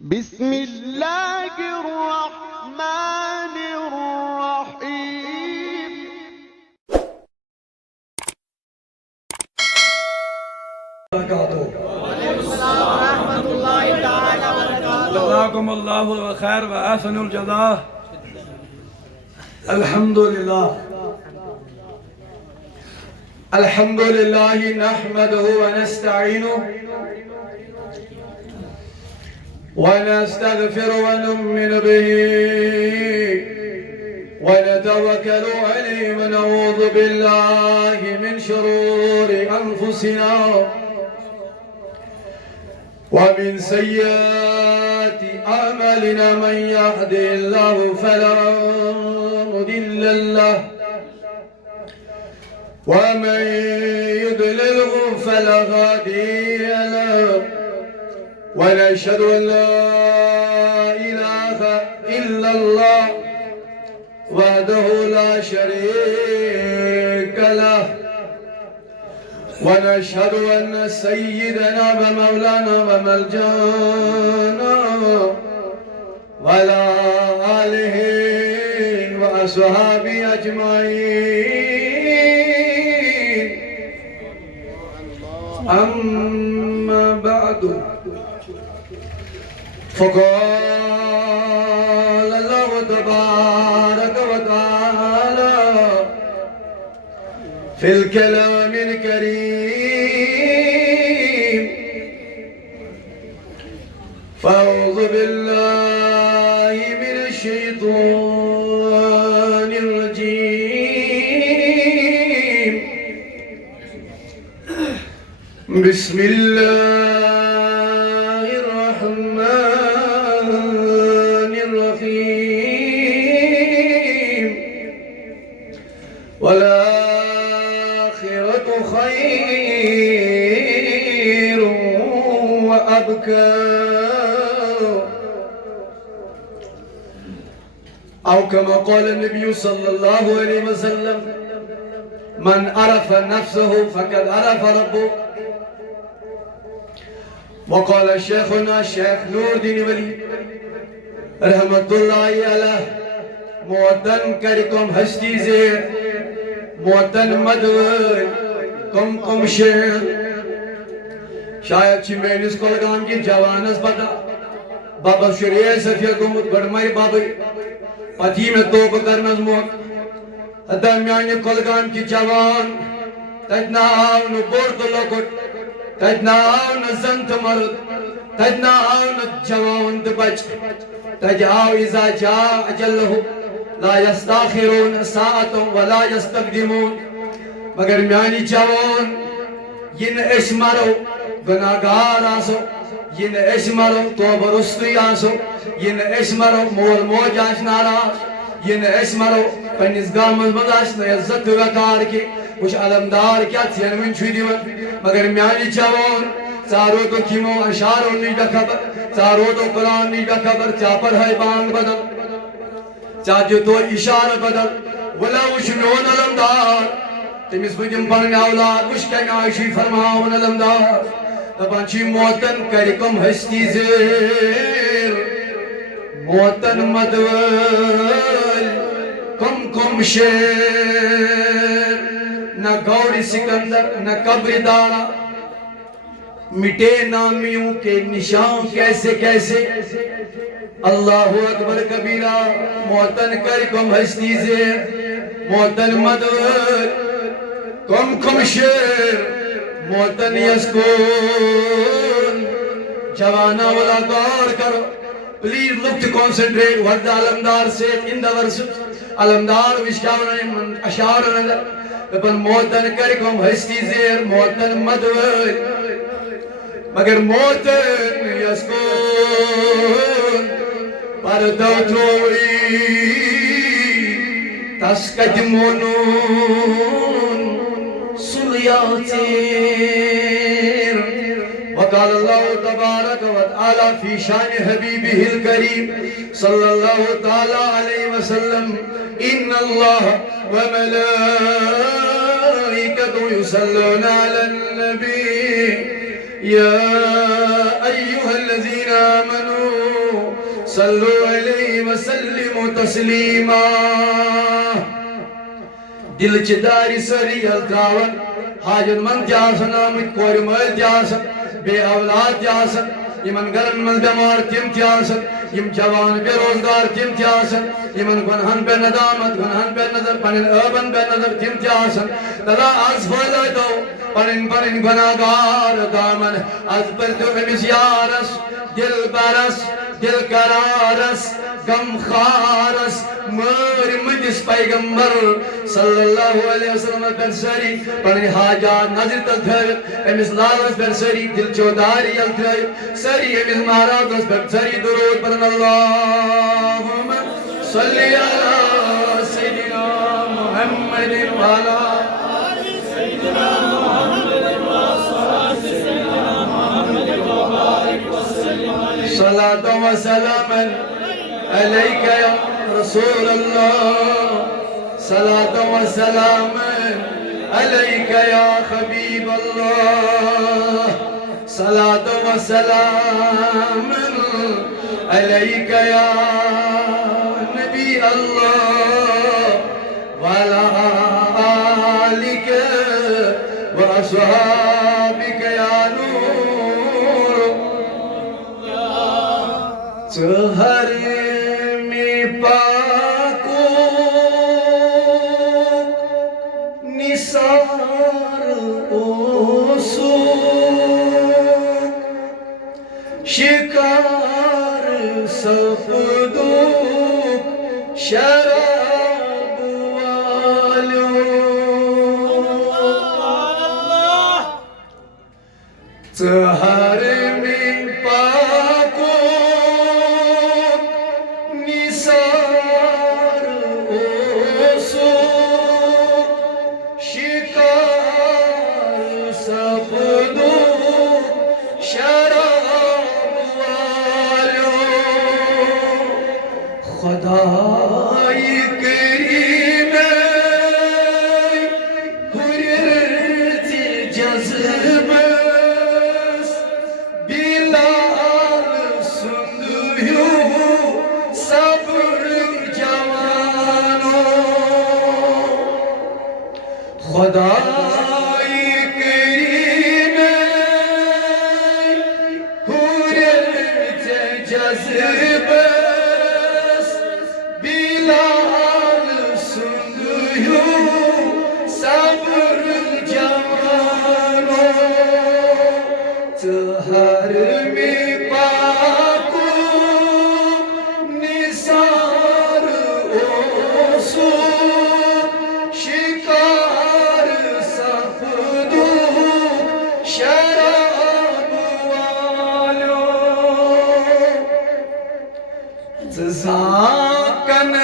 بسم الله الرحمن الرحيم. جزاكم الله خير وأحسن الجزاء. الحمد لله نحمده ونستعينه ونستغفر ونؤمن به ونتوكل عليه ونعوذ بالله من شرور أنفسنا ومن سيئات أعمالنا. من يهده الله فلا مضل له ومن يضلله فلا هادي له. ونشهد أن لا إله إلا الله وحده لا شريك له. ونشهد أن سيدنا ومولانا وملجانا وعلى آله وأصحابه أجمعين. أما بعد فقال الله تبارك وتعالى في الكلام الكريم: فأعوذ بالله من الشيطان الرجيم. بسم الله الرحمن الرحيم. والآخرة خير وأبكى. أو كما قال النبي صلى الله عليه وسلم: من عرف نفسه فقد عرف ربه. وقال شيخنا الشيخ نور الدين ولي رحمة الله عليه: موطن کرکم ہستی زیر موطن مدور کم شیر. شاید چھ مینس کولگام کی جوانس پتا بابا شریع صفیہ گمت بڑمائی بابی پتی میں توب کرنز موت حدا میانی کولگام کی جوان تجنا آون بورد لکت تجنا آون زنت مرد تجنا آون جوان دبچ تج آو ازا جا اجلہو لا يستاخرون ساعة ولا يستقدمون. مگر میانی جوان ین اش مرو گناہگار آسو ین اش مرو توبہ رسطی آسو ین اش مرو مول موج آش ناراض ین اش مرو پنیس گامز مداش نیزت وقار کی کچھ علمدار کیا تینوین چھوئی دیون. مگر میانی جوان چارو تو کیمو اشارو نیڈا خبر چارو تو قرآن نیڈا خبر چاپر ہے بانگ بدل چاہتے تو اشارہ بدل ولا وشنون علمدار تمیس بدیم پرن اولاد وشکن آئیشی فرماون علمدار. تبانچی موتن کرکم ہستی زیر موتن مدول کم شیر. نہ گوری سکندر نہ قبر دارا مٹے نامیوں کے نشان کیسے کیسے. اللہ اکبر کبیرہ. موتن کرکم ہستی زیر موتن مدور کم شیر موتن یسکون. جوانا والا غور کرو. Please look to concentrate what the Alamdar said in the verses. علمدار وشکاون اشار نظر اپن موتن کرکم ہستی زیر موتن مدور مگر موتن یسکون پردو تروئی تسکت مونون سلیاتیر. وقال الله تبارك وتعالى في شان حبيبه الكريم صلى الله تعالى عليه وسلم: إن الله وملائكته يصلون على النبي يا أيها الذين آمنوا صلو علیہ وسلم تسلیما دل چداری سری التراون حاجت من تیاسن آمد کور مل تیاسن بے اولاد تیاسن یمن گرن من بیمار تم تیاسن یم جوان بے روزگار تم تیاسن یمن گنہن بے ندامت گنہن بے نظر پنن ابن بے نظر تم تیاسن تلا از فائدہ دو پنن گناہگار دامن از پر تو امس یارس دل برس دل قرارس غم خارس مر مدس پیغمبر صلی اللہ علیہ وسلم پر سری پنن حاجات نظر تک تھوت امس لالس پر سری دل چوداری یل تھوت سری امس مہاراتس پر سری درود پرن اللہم صلی علی سیدنا محمد وعلا سیدنا صلاة و سلاما عليك يا رسول الله صلاة و سلاما عليك يا حبيب الله صلاة و سلاما عليك يا نبي الله وعلى آلك وأصحابك يا نور ہر میں پاکو نثار اوسو شکار سپدو شراب والو ہر خدای کریم حریت جذب بلال سندیو صبر جوانو خدای کریم حریت جذب ہر میں پاکو نثار اوسو شکار سپدو شراب والو زاکن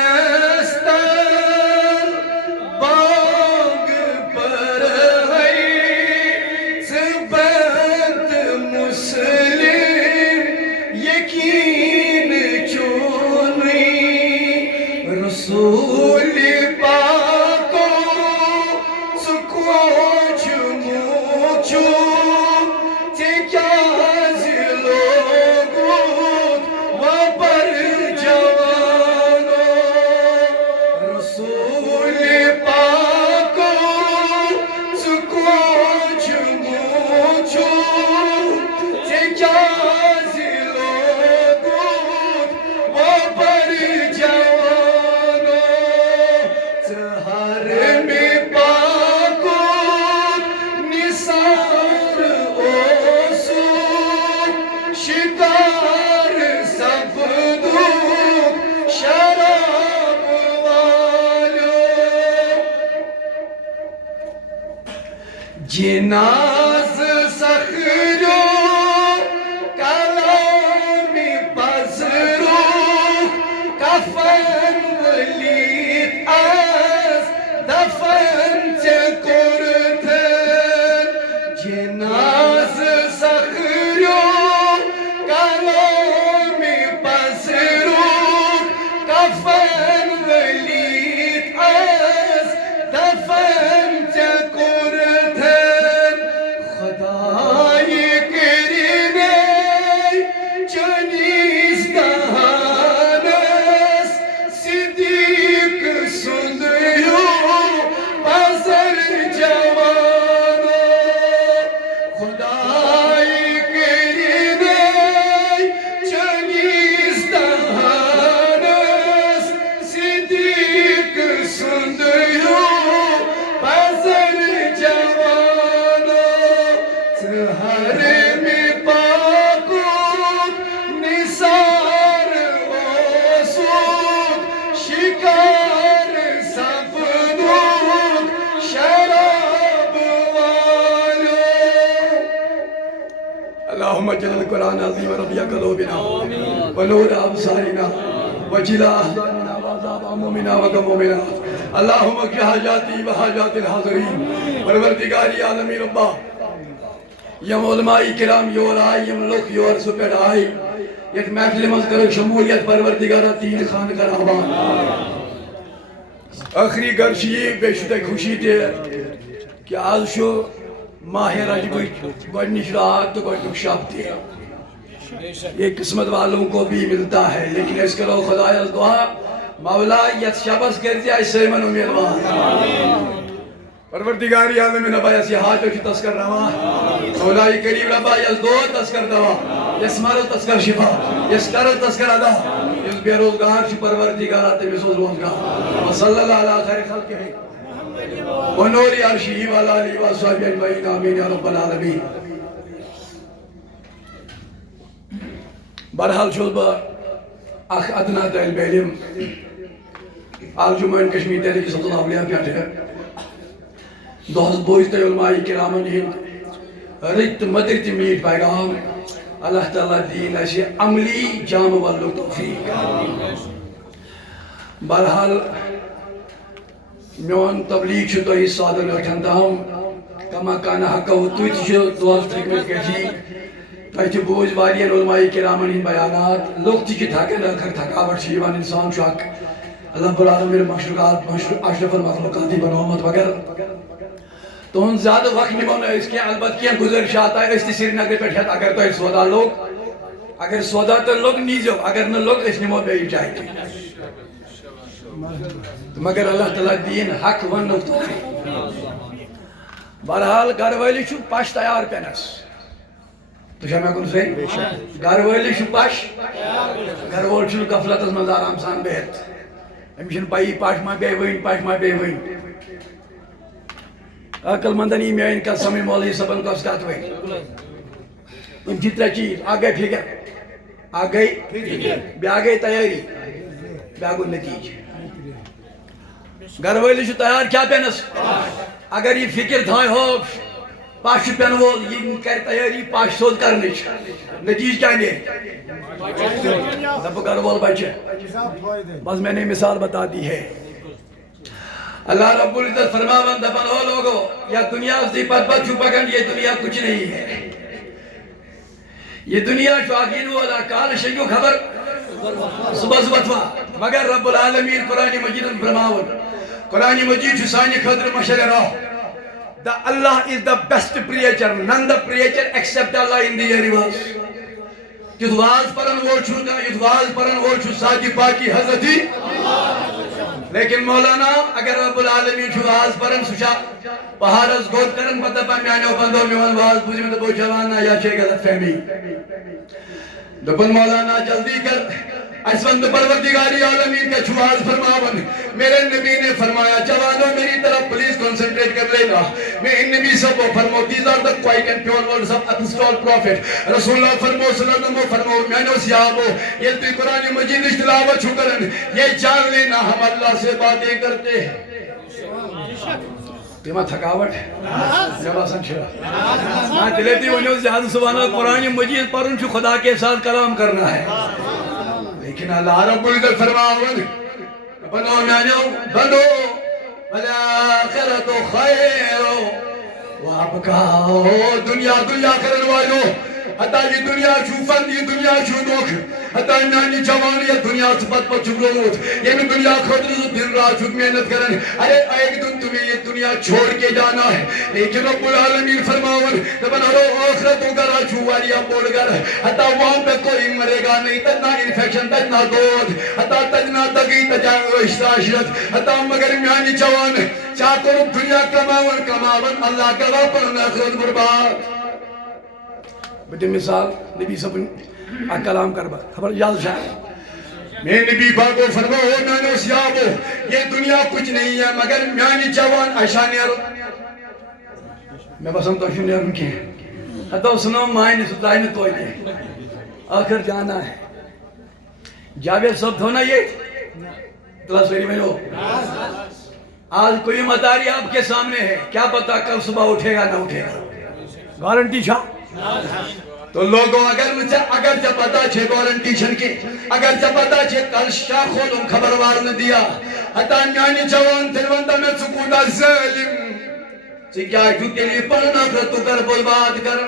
رسول پاکو سکوچ موچو تکیاز لوگو وبر جوانو رسول پاکو سکوچ موچو تکیاز لوگو وبر جوانو جناز سخرو کلام پذرو کفن ولید از دفن چکرتن جناز سخرو کلام پذرو کفن ولید از دفن چکرتن اللهم اجعل القرآن العظيم ربيع قلوبنا ونور أبصارنا وجلاء أحزاننا وعذاب همومنا وغمومنا اللهم اقض حاجاتي وحاجات الحاضرين پروردگار عالمی ربا یم علماء کرام یور آئی یم لوگ یور سپیڑ آئی یک محفل مز کرو شمولیت پروردگارہ تین خان کر آبان آخری گرشی بے شدہ خوشی دے کہ آج شو ماہ رجب گوڑنش رات تو گوڑنش شب دے یہ قسمت والوں کو بھی ملتا ہے لیکن اس کرو خدای از دعا مولا یت شبس کرتی آئی سیمن امیدوار پروردگاری عالم نبا یس یہ حاجو کی تذکر روا مولائی کریم ربا یس دو تذکر دوا یس مارو تذکر شفا یس کرو تذکر ادا یس بے روزگار شی پروردگارات بسوز روزگار وصلی اللہ علیہ خیر خلق ہے ونوری عرشی والا علی وصحبی اجمعین آمین یا رب العالمین برحال شد با اخ ادنا طالب علم الجمعین کشمیر تحریک صد اللہ علیہ پیاٹھ ہے دوست بوجھتے علماء کرامن ہند رت مدرت میٹ پیغام اللہ تعالیٰ دین ایسے عملی جام والو توفیق برحال میون تبلیغ چھو تو ہی سادر رکھن دام کما کانا حقا ہوتوی تشو دوست حکمت کہی تاکہ بوجھ وارین علماء کرامن ہند بیانات لوگ تکی تھاکن رکھر تھکاوٹ شیوان انسان شاک اللہ برادر میرے مشرقات اشرف المخلوقاتی بنومت وغیرہ تو ان زیادہ وقت نہیں بونا اس کے البت کیا گزرش آتا ہے اس تی سری نگر پر چھت اگر تو ایک سودا لوگ اگر سودا تو لوگ نیزو اگر نہ لوگ اس نمو بے جائے گی مگر اللہ تعالیٰ دین حق ون نکتو برحال گھر والی چھو پاش تیار پینس تو شاہ میں کن سے گھر والی چھو پاش گھر والی چھو غفلت از مزار آمسان بیت ہمیشن پائی پاش ماں بے وین پاش ماں بے وین عقل مندنی میں ان کا سمی مولی سبن کو اسکات ہوئی ان جتنا چیز آگئی فکر آگئی بی آگئی تیاری بی آگو نتیج گھر والی شو تیار کیا پینس اگر یہ فکر دھائیں ہو پاش پینوول یہ کر تیاری پاش سود کرنیش نتیج کیا نہیں دب گھر وال بچے بس میں نے مثال بتا دی ہے اللہ رب العزت فرماوان دبن ہو لوگو یا دنیا اس دی پت پت چھپکن یہ دنیا کچھ نہیں ہے یہ دنیا شواقین والا کال شیو خبر صبح صبح تھا مگر رب العالمین قرآن مجید فرماوان قرآن مجید چھسانی خدر مشرع the Allah is the best creator none the creator except Allah in the universe یدواز پرن وہ چھوٹا یدواز پرن وہ چھو ساجی پاکی حضرتی لیکن مولانا اگر رب العالمین چھو واز پرن سوچا پہارز گود کرن پتہ پا میانیو بندو میوان واز بوزی میں دبو جوانا یا چھے غلط فہمی دبن مولانا جلدی کر اسوند پروردگاری عالمین کا چھواز فرماون میرے نبی نے فرمایا جوانوں میری طرف پلیز کنسنٹریٹ کر لینا میں ان نبی سب کو فرمو these are the quiet and pure words of apostle prophet رسول اللہ فرمو صلی اللہ علیہ وسلم فرمو میانو سیابو یہ تی قرآن مجید اشتلاوہ چھکرن یہ جان لینا ہم اللہ سے باتیں کرتے ہیں تیمہ تھکاوٹ جب آسان چھرا میں دلیتی ونیو زیادہ سبحانہ قرآن مجید پرن چھو خدا کے ساتھ کلام کرنا ہے لیکن اللہ رب العزت فرماون بنو میانو بنو والآخرت خیر وابقاؤ دنیا کرن والو حتی یہ دنیا چھو فن یہ دنیا چھو دوکھ حتی میانی جوانی یہ دنیا سپت پر چھو لوت یہ دنیا خود رسو دن را چھو محنت کرن ارے ایک دن تمہیں یہ دنیا چھوڑ کے جانا ہے لیکن رب العالمین فرماون تبن ہرو آخرتوں کا را چھو واریا پوڑ گر حتی وہاں پہ کوئی مرے گا نہیں تجنا انفیکشن تجنا دود حتی تجنا تگی تجائیں اشتاشرت حتی مگر میانی جوان چاہتو دنیا کماون اللہ کا واپن آخرت برباد بٹے مثال نبی سب کلام کر بات خبر یاد شاہ میں نبی باقو فرماؤ نانو سیابو یہ دنیا کچھ نہیں ہے مگر میانی جوان عشانی ارو میں بس ہم تو شنی ارم کی حتی سنو مائنی ستائنی توئی دے آخر جانا ہے جاوید سب دھونا یہ تلا سوری میں ہو آج کوئی مداری آپ کے سامنے ہے کیا پتا کل صبح اٹھے گا نہ اٹھے گا گارنٹی چھا تو لوگوں اگر جب پتا چھے گورنٹیشن کی اگر جب پتا چھے کل شاہ خودم خبروار نے دیا حتی میانی جوان تلوندہ میں سکوتا ظالم کیا جو تیلی پڑھنا کر تو کر بول بات کر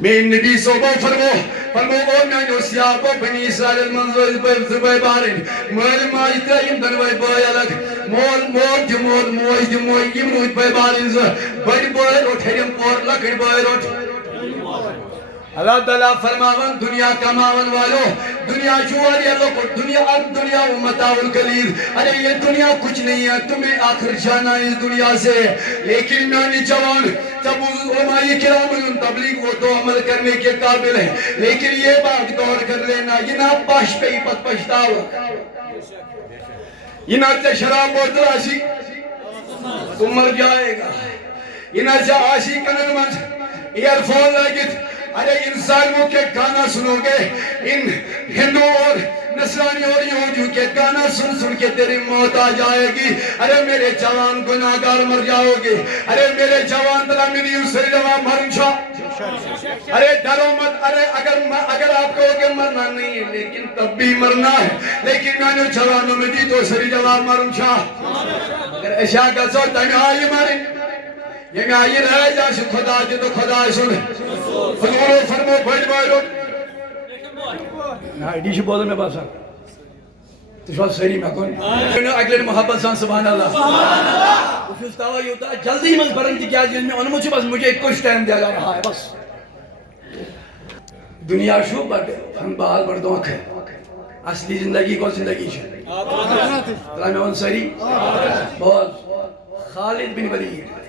میں نبی صوبہ فرمو او میانی سیابہ بنی اسرائیل منظور زبائی بارین مال ماج ترائیم دنوائی بائی الگ مول جموئی امروج بائی بارین بڑی بائی روٹ ہرم پور لکڑ بائی روٹ اللہ تعالیٰ فرماون دنیا کماون والو دنیا شواری اللہ کو دنیا متاع القلیل ارے یہ دنیا کچھ نہیں ہے تمہیں آخر جانا ہے اس دنیا سے لیکن میانی جوان جب علماء کرام تبلیغ وہ تو عمل کرنے کے قابل ہیں لیکن یہ بات غور کر لینا یہ نہ پاش پہ ہی پت پشتاو یہ نہ چاہ شراب بوتل آسی تم مر جائے گا یہ نہ چاہ آسی کنن منز ایئر فون لگت ارے انسانوں کے گانا سنو گے ان ہندو اور نصرانی اور یہودیوں کے گانا سن کے تیری موت آ جائے گی ارے میرے جوان گناہگار مر جاؤ گے ارے میرے جوان تلا منی اسری جوان مرنشا ارے ڈرو مت ارے اگر آپ کہو کہ مرنا نہیں ہے لیکن تب بھی مرنا ہے لیکن میں نے جوانوں میں دی تو اسری جوان مرنشا اگر اشیاء کا سو تمہیں آئی مارے یہ میں آئی رہے جا سے خدا جی تو خدا سن حضور فرمو بھائی بھائی روٹ نا ایڈیشی بولے میں باسا تو شاید سری میں کون اگلے محبت سان سبحان اللہ اس استعوی یہ ہوتا ہے جلدی من برن کی کیا جیل میں انہوں مجھے بس مجھے کچھ ٹائم دیا جا رہا ہے بس دنیا شو بٹ ہم بحال بڑھ ہے اصلی زندگی کو زندگی چھے ترہ میں ان سری بہت خالد بن ولید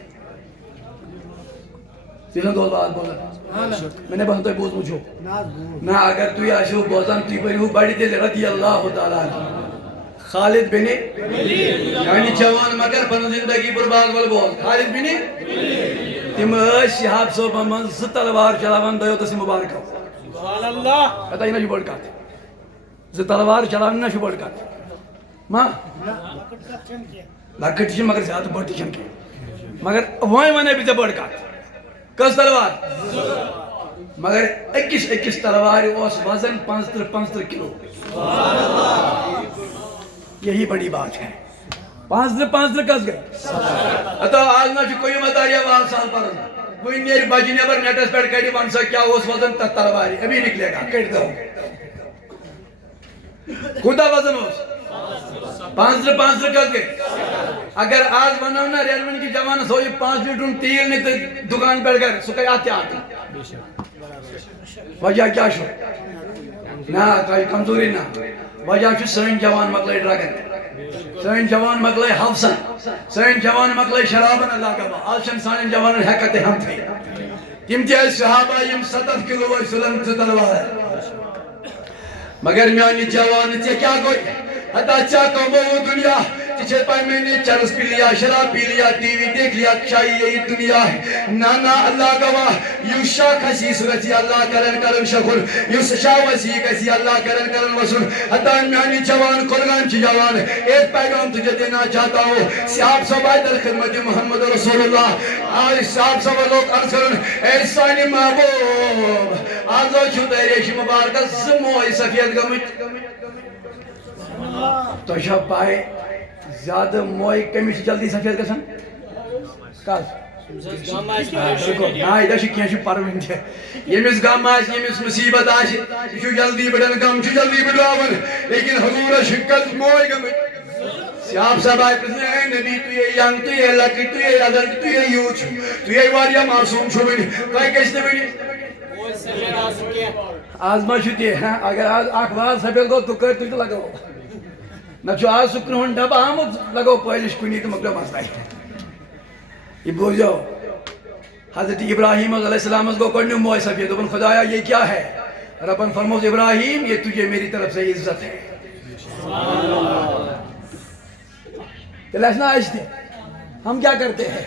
تیسرا دو بات بولا میں نے بہنتو بوز مجھو نا اگر توی آشو بوزن توی پر ہوں بڑی دل رضی اللہ تعالیٰ خالد بن یعنی جوان مگر پنو زندگی برباد بول بوز خالد بن تم شہاب صوبہ من ز تلوار چلاوان دیو تسی مبارکہ سبحان اللہ کہتا ہی نا جو بڑھ کات ز تلوار چلاوان نا جو بڑھ کات ماں لکٹ چی مگر زیادہ بڑھ چن کی مگر وہاں میں نے بھی بڑھ کات کس تلوار مگر اکس تلوار اس وزن 15 کلو یہی بڑی بات ہے 15 کس گئے اتو آج نا جو کوئی مداریا وہاں سال پر کوئی نیر باجی نیبر نیٹس پیٹ کہتی وانسا کیا اس وزن تک تلواری ابھی نکلے گا کہت دو خدا وزن اس 15 کس گئے اگر آج بناو نا ریلمن کی جوان سوئی 5 لیٹر تیل نہیں دکان پر گھر سکے آتے وجہ کیا شو نا کوئی کمزوری نا وجہ شو سین جوان مقلے ڈراگن سین جوان مقلے حفظن سین جوان مقلے شرابن اللہ کا با آشن سانین جوان حقت ہم تھے کم تیز صحابہ یم 70 کلو وی سلم تلوار ہے مگر میانی جوان تھی کیا کوئی حتی چاکو وہ دنیا تیچے پائی میں نے چرس پی لیا شراب پی لیا ٹی وی دیکھ لیا چاہیے یہی دنیا ہے نانا اللہ گواہ یو شاہ خسیس رچی اللہ کرن شکر یو شاہ وسیع کسی اللہ کرن وسن حتی میانی جوان قرآن چی جوان ایک پیغام تجھے دینا چاہتا ہوں سیاب سبائی در خدمت محمد رسول اللہ آج سیاب سبا لوگ عرض کرن اے سانی محبوب آزو چھو تیریش مبارکہ زموئی سفید گمت تو شب پائے زیادہ موئی کمیش جلدی سفید گسن کاز نا ایدہ شکیاں شو پروین چھے یمیس گام آش یمیس مصیبت آش شو جلدی بڑھن گام شو جلدی بڑھاون لیکن حضور شکت موئی گم سیاب صاحب آئے پسنے اے نبی تو یہ ینگ تو یہ لکی تو یہ عدد تو یہ یوچ تو یہ واریا معصوم شو بینی کوئی کشتے بینی آزما شتی ہے اگر آز آخوار سفید گو تو کر تو لگو نہ جو آج سکن ہون ڈبا آمد لگو پہلش کنی تو مقدر مسئلہ ہے یہ بول جاؤ حضرت ابراہیم علیہ السلام کو کرنی موئی سفید بن خدایا یہ کیا ہے ربن فرموز ابراہیم یہ تجھے میری طرف سے عزت ہے تلیسنا آئیش تھے ہم کیا کرتے ہیں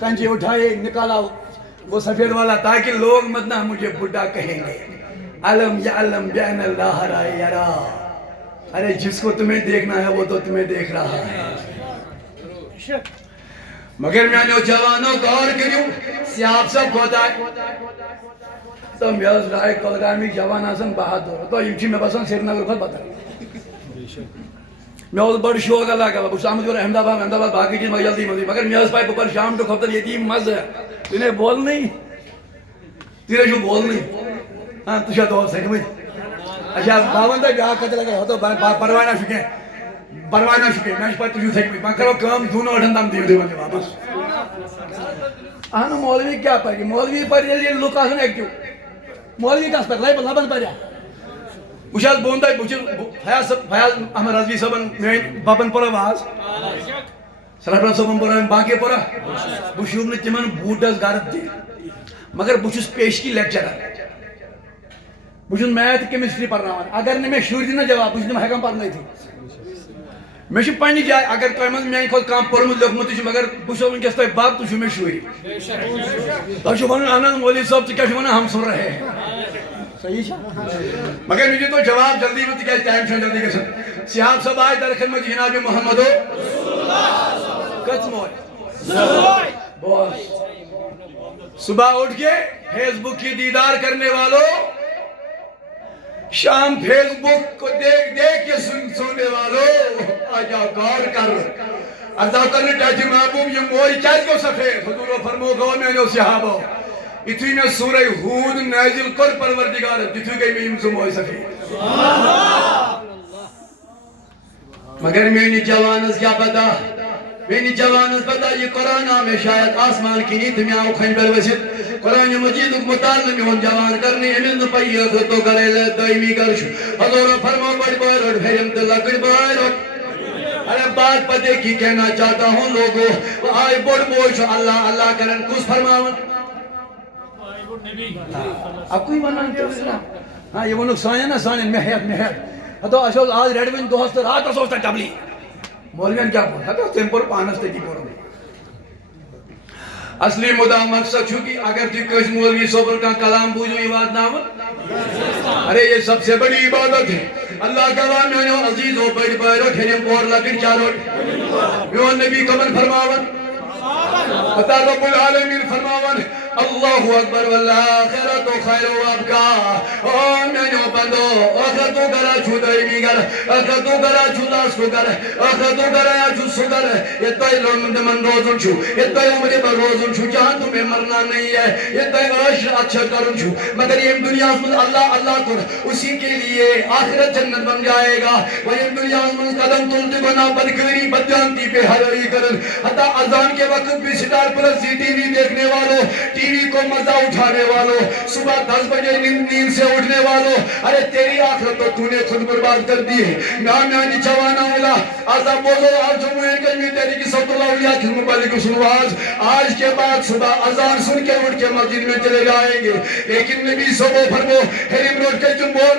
کنچے اٹھائے نکالا وہ سفید والا تاکہ لوگ مدنہ مجھے بڑھا کہیں گے علم یا علم بین اللہ رائے یرا ارے جس کو تمہیں دیکھنا ہے وہ تو تمہیں دیکھ رہا ہے مگر میانو جوانو غور کریو سیاب صاحب کوتا تو میاز رائے کلگامی جوان آسن بہادر تو یہ میں بسان سری نگر خود بتا میں اس بڑھ شوق اللہ کا بس آمد اور احمد آباد باقی چیز میں جلدی مزید مگر میاز پائے پر شام تو خفتر یتیم مز ہے تنہیں بول نہیں تیرے جو بول نہیں ہاں تجھا دوست ہے کمی اچھا باون تا بیاہ کتے لگے ہو تو پروائنہ شکے پروائنہ شکے میں اس پر تجھو تھے کمی میں کرو کام دونوں اٹھن دام دیو دیو واپس آنا مولوی کیا پڑھ گی مولوی پڑھ یہ لوگ آسن ایکٹیو مولوی کاس پڑھ لائی لبن پڑھ بچاز بوندا فیاض احمد رضوی صاحبن میری بابن پورا واز سرفراز صاحبن پورا باقی پورا بشور نے تمن بوٹس گرد دی مگر بچس پیش کی لیکچر بچس میتھ کیمسٹری پرناوان اگر نے میں شور دی نہ جواب بچس نہ ہیکم پرنائی تھی میں چھ پنی جائے اگر تو من میں خود کام پرمت لوگمت چھ مگر بچو ونکس تو باب تو چھ میں شوری تو چھ ون انن مولوی صاحب کیا چھ ون ہم سن رہے صحیح ہے مگر مجھے تو جواب جلدی مت کیا ٹائم سے جلدی گژھن سیاب صاحب آئے در خدمت جناب محمد کچھ موت بس صبح اٹھ کے فیس بک کی دیدار کرنے والوں شام فیس بک کو دیکھ دیکھ کے سونے والوں آجا غور کر عرضہ کرنے چاہتی محبوب یہ موئی کیا جو سفید حضور و فرمو گو میں نے صحابہ اتنی میں سورہ ہود نازل کر پروردگار جتو گئی میں امزو موئی سفید مگر میں نے جوانس کیا پتا میں نے جوانس پتا یہ قرآن میں شاید آسمان کی نیت میں آؤ کھنڈ پر وسط قرآن مجید مطالعہ میں ہون جوان کرنے امن پئی تو کرے لے دائمی کرشو حضور فرمو بڑ بڑ اٹھ پھرم تو لکڑ بڑ اٹھ ارے بات پتے کی کہنا چاہتا ہوں لوگوں آئے بڑ بوش اللہ اللہ کرن کس فرماون اب کوئی ونان تو اسلام ہاں یہ ونک سائن نا سائن محیط تو اشوز آج ریڈ ون دوست رات سوچتا ٹبلی مولوین کیا پڑھا تو تم پر پانستے کی پڑھا اصلی مدہ مقصد چونکہ اگر تھی کش مولوی صبر کا کلام بوجھو یہ بات نہ ارے یہ سب سے بڑی عبادت ہے اللہ کا میں نے عزیز ہو بڑی بڑی کھنیم پور لکڑ چارو میون نبی قبل فرماون عطا رب العالمین فرماون اللہ اکبر والآخرت خیر و ابقا آمینو بندو آخرتو گرا چھوڑائی بھی گر آخرتو گرا چھوڑاس کو گر آخرتو گرا یا جس گر یہ تائی لومن من روزن چھو یہ تائی عمری پر روزن چھو جہاں تمہیں مرنا نہیں ہے یہ تائی عشر اچھا کرن چھو مگر یہ دنیا میں اللہ اللہ کر اسی کے لیے آخرت جنت بن جائے گا وہ یہ دنیا میں قدم تلتے بنا بدگری بدجانتی پہ حرائی کرن حتی اذان کے وقت بھی سٹار پلس زی ٹی وی دیکھنے والوں ٹی وی کو مزہ اٹھانے والوں صبح 10 بجے نیند سے اٹھنے والوں ارے تیری آخرت تو تو نے خود برباد کر دی ہے میانی جوانا اولا آزا بولو آج جمعین کلمی تیری کی صوت اللہ علیہ کی مبالک سنواز آج کے بعد صبح اذان سن کے اٹھ کے مسجد میں چلے جائیں گے لیکن نبی صبح فرمو حرم روڈ کے جنبور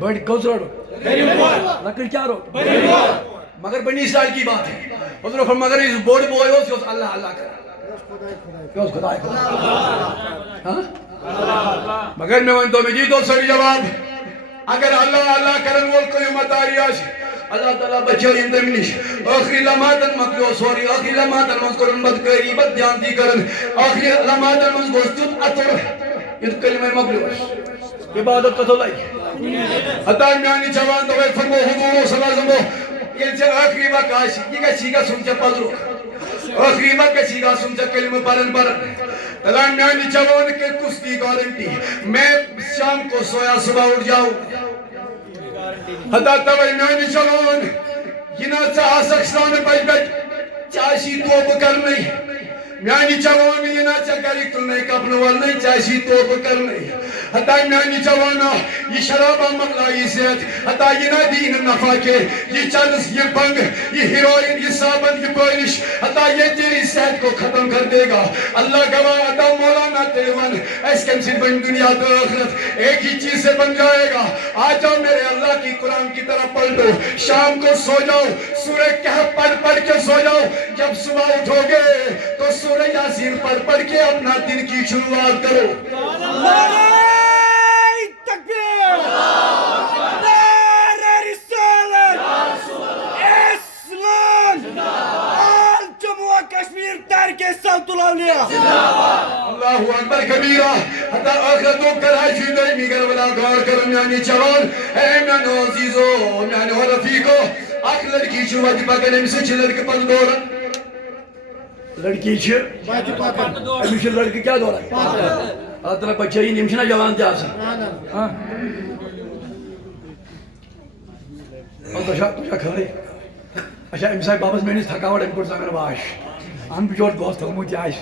بڑی کوز روڈ لکڑ کیا روڈ مگر بنی اسرائیل کی بات ہے حضور فرما مگر اس بورڈ بوئے ہو سیوز اللہ اللہ کر کیوں اس خدای مگر میں وہاں تو میں جی دو سری جواب اگر اللہ اللہ کرن وہ کوئی مطاری آشی اللہ تعالیٰ بچے ہوئی اندرمینش آخری لمحاتن مکلو سوری آخری لمحاتن مذکرن بدکری بد جانتی کرن آخری لمحاتن مذکرن اتر یہ کلمہ مکلو عبادت قتل آئی حتی میانی جوان تو فرمو حضور صلی اللہ علیہ وسلم یہ سے آخری وقت آشی یہ کسی کا سنچہ پذرو آخری وقت کسی کا سنچہ کلمہ پرن تلان میانی جوان کے کستی گارنٹی میں شام کو سویا صبح اٹھ جاؤں حتی توائی میانی جوان یہ نا چاہ سکسان بج بج چاشی توپ کرنے میانی جوان یہ نا چاہ گری تلنے کپن والنے چاشی توپ کرنے حتی میانی جوانا یہ شرابہ مغلائی سیت حتی یہ نا دین نفع کے یہ چرس یہ بنگ یہ ہیروئن یہ سابن یہ پالش حتی یہ تیری صحت کو ختم کر دے گا اللہ گواہ حتی مولانا تیون ایس کم سے بن دنیا تو آخرت ایک ہی چیز سے بن جائے گا آ جاؤ میرے اللہ کی قرآن کی طرف پلٹو شام کو سو جاؤ سورہ کہف پڑھ کے سو جاؤ جب صبح اٹھو گے تو سورہ یاسین پڑھ کے اپنا دن کی شروعات کرو اللہ اکبر کبیرہ حتی آخرت تو کراچی دائی میگر ولا گار کرم یعنی چوان اے میانو عزیزو میانو رفیقو اخ لڑکی چھو واجی پاکن امسی چھ لڑکی پاس دورا لڑکی چھو امسی لڑکی کیا دورا اللہ تعالیٰ بچے ہی نمشنا جوان جا سا اور تو کھڑے اچھا امسائی بابس میں نیس تھکاوٹ امکوٹ سانگر باش ہم بچوٹ دوست تھوموتی آئیش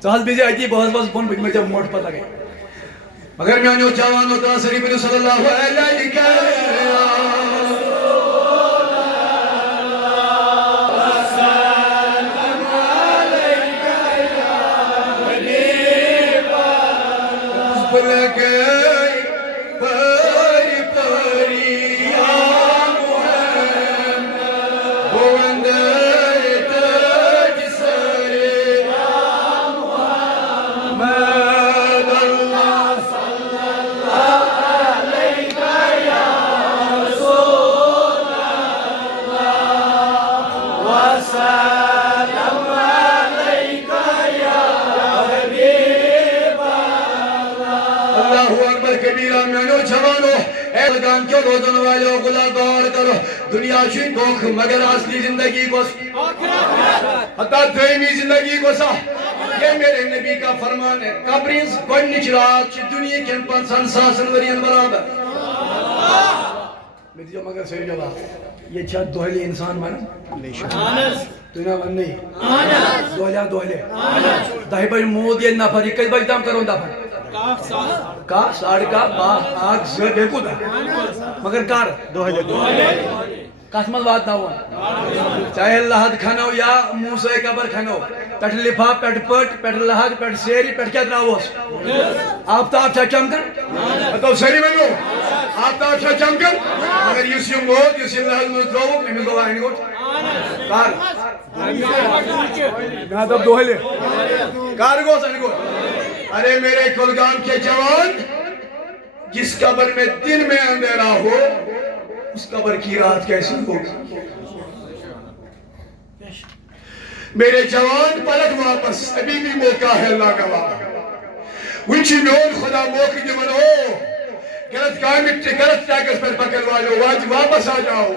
چاہت بیزی آئیتی بہت بہت بون بک میں جب موٹ پتہ گئے مگر میں آنیو جوان ہوتا سری بنو صلی اللہ علیہ روزن والے گلا دور کرو دنیا چھوئی دوکھ مگر اصلی زندگی کو حتی دویمی زندگی کو سا یہ میرے نبی کا فرمان ہے قبرینز گونیچ رات چھ دنیا کن 500,000 ورین برابر میری جو مگر صحیح جواب یہ چھت دوہلی انسان بنا تو نہ بن نہیں دوہلیا دوہلے دہی بج مود یہ نفر یہ کس بج دام کروں دفر کا ساڑھ کا باغ آگ زر دیکھو دا مگر کار قسمت بات نہ ہوا چاہے لحد کھنو یا موسیٰ قبر کھنو پیٹ لفا پیٹ پٹ پیٹ لحد پیٹ سیری پیٹ کیا دراؤس آفتاب چھا چمکن تو سیری میں لو آفتاب چھا چمکن مگر یوس یم موت یوس یم لحد موت دراؤ میں گو آئین گوٹ کار میں تب دوہلے کار گو سن گوٹ ارے میرے کلگام کے جوان جس قبر میں دن میں اندھیرا ہو اس قبر کی رات کیسی ہوگی میرے جوان پلٹ واپس ابھی بھی موقع ہے اللہ کا واقع ونچی میون خدا موقع دی منو غلط کامت غلط ٹیکس پر پکڑ والو واج واپس آ جاؤ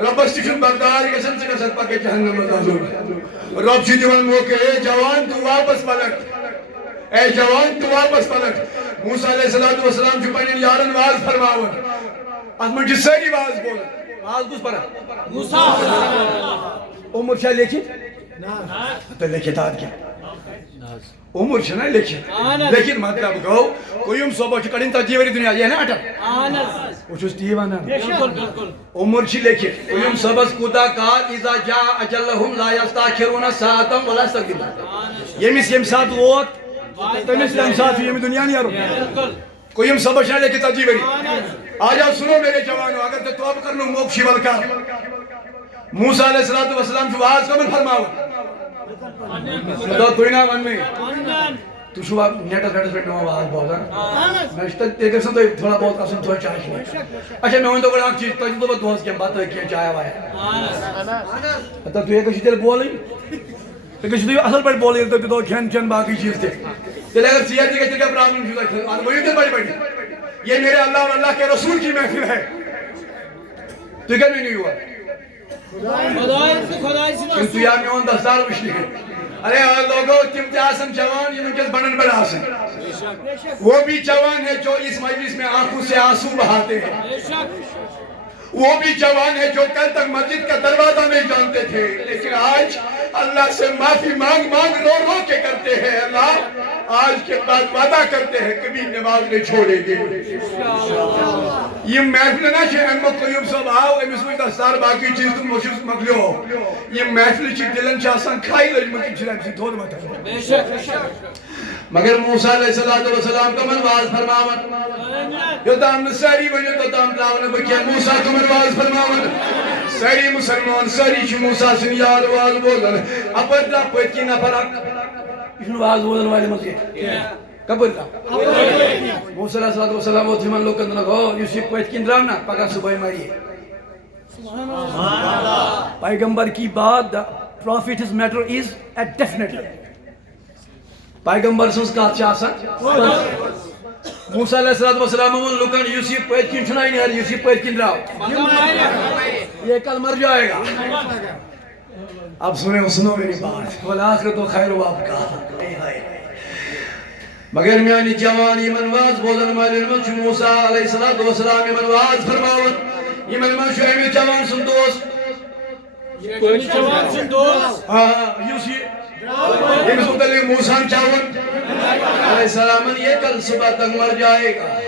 رب اسٹیشن بردار کسن سے کسن پکے جہنم مزازور رب جی دیوان موقع اے جوان تو واپس پلٹ اے جوان تو واپس پلٹ موسیٰ علیہ السلام جو پہنین یارن واز فرماون از من جس ساری واز بولن واز کس پڑھا موسیٰ عمر چھا لیکن تو لیکن آد کیا عمر چھا نا لیکن مطلب گو کوئی صبح چھو کڑین تجیوری دنیا یہ نا اٹھا وہ چھوز تیوانا عمر چھا لیکن کوئی صبح کتا کار اذا جا اجلہم لا یستاکرون ساعتم ولا استقدم یمیس یم ساتھ وقت تنس یم ساتھ یم دنیا نہیں آرو کوئی صبح چھا لیکن تجیوری آجاؤ سنو میرے جوانو اگر تو توب کرنو موکشی والکار موسیٰ علیہ السلام جو آز کو من فرماؤ تو توی نا ون میں تو شو آپ نیٹس پیٹ نو آواز بہت ہے میں اشتاک تیکر سن تو تھوڑا بہت قسم تو چاہش نہیں اچھا میں ہوں تو بڑا چیز تو جو بہت دوست کیا بات ہے کیا چاہیا ہوا ہے حتی تو یہ کشی تیل بولی کشی تو اصل پر بولی تو تو کھین چن باقی چیز تھے تیل اگر سیاتی کشی کا پرابلم شدہ ہے آن وہی تیل بڑی بڑی یہ میرے اللہ اور اللہ کے رسول کی محفل ہے تو کیا میں نہیں ہوا تو یا میں ان دستار بشنی ہے ارے لوگو تم جاسم جوان یہ منکس بنن بڑا آسن وہ بھی جوان ہے جو اس مجلس میں آنکھوں سے آنسو بہاتے ہیں وہ بھی جوان ہے جو کل تک مسجد کا دروازہ نہیں جانتے تھے لیکن آج اللہ سے معافی مانگ رو رو کے کرتے ہیں اللہ آج کے بعد وعدہ کرتے ہیں کبھی نماز نہیں چھوڑیں گے یہ محفل نہ چھے امو قیوم صاحب آؤ امیس میں دستار باقی چیز تم موشیز مگلیو یہ محفل چی دلن چاہسان کھائی لج مکی چھلائم سی دھود بتا مگر موسیٰ علیہ السلام کا من واز فرماون جو دام نساری بنی تو دام داون بکیا موسیٰ کا من واز فرماون ساری مسلمان ساری چی موسیٰ سن یاد واز بولن اپر دا پویت کی نفرق اشن واز بولن والی مزید کبر دا موسیٰ علیہ السلام وہ تھیمان لوگ کندنا گو یوسی پویت کی اندراؤنا پاکا صبح ماری پیغمبر کی بات the prophet's matter is a definite پیغمبر سنس کات چھ آسان موسیٰ علیہ السلام وون لکن یس یہ پت کن چھنا نیرِ یس یہ پت کن درٛاو یہ کل مر جائے گا اب سنو میری بات والآخرت خیر و ابقا مگر میانی جوان یمن واز بوزن مالین من چھ موسیٰ علیہ السلام یمن واز فرماون یمن من چھ امی جوان سن دوست یس یہ متعلق موسیٰ چاون علیہ السلام یہ کل صبح تک مر جائے گا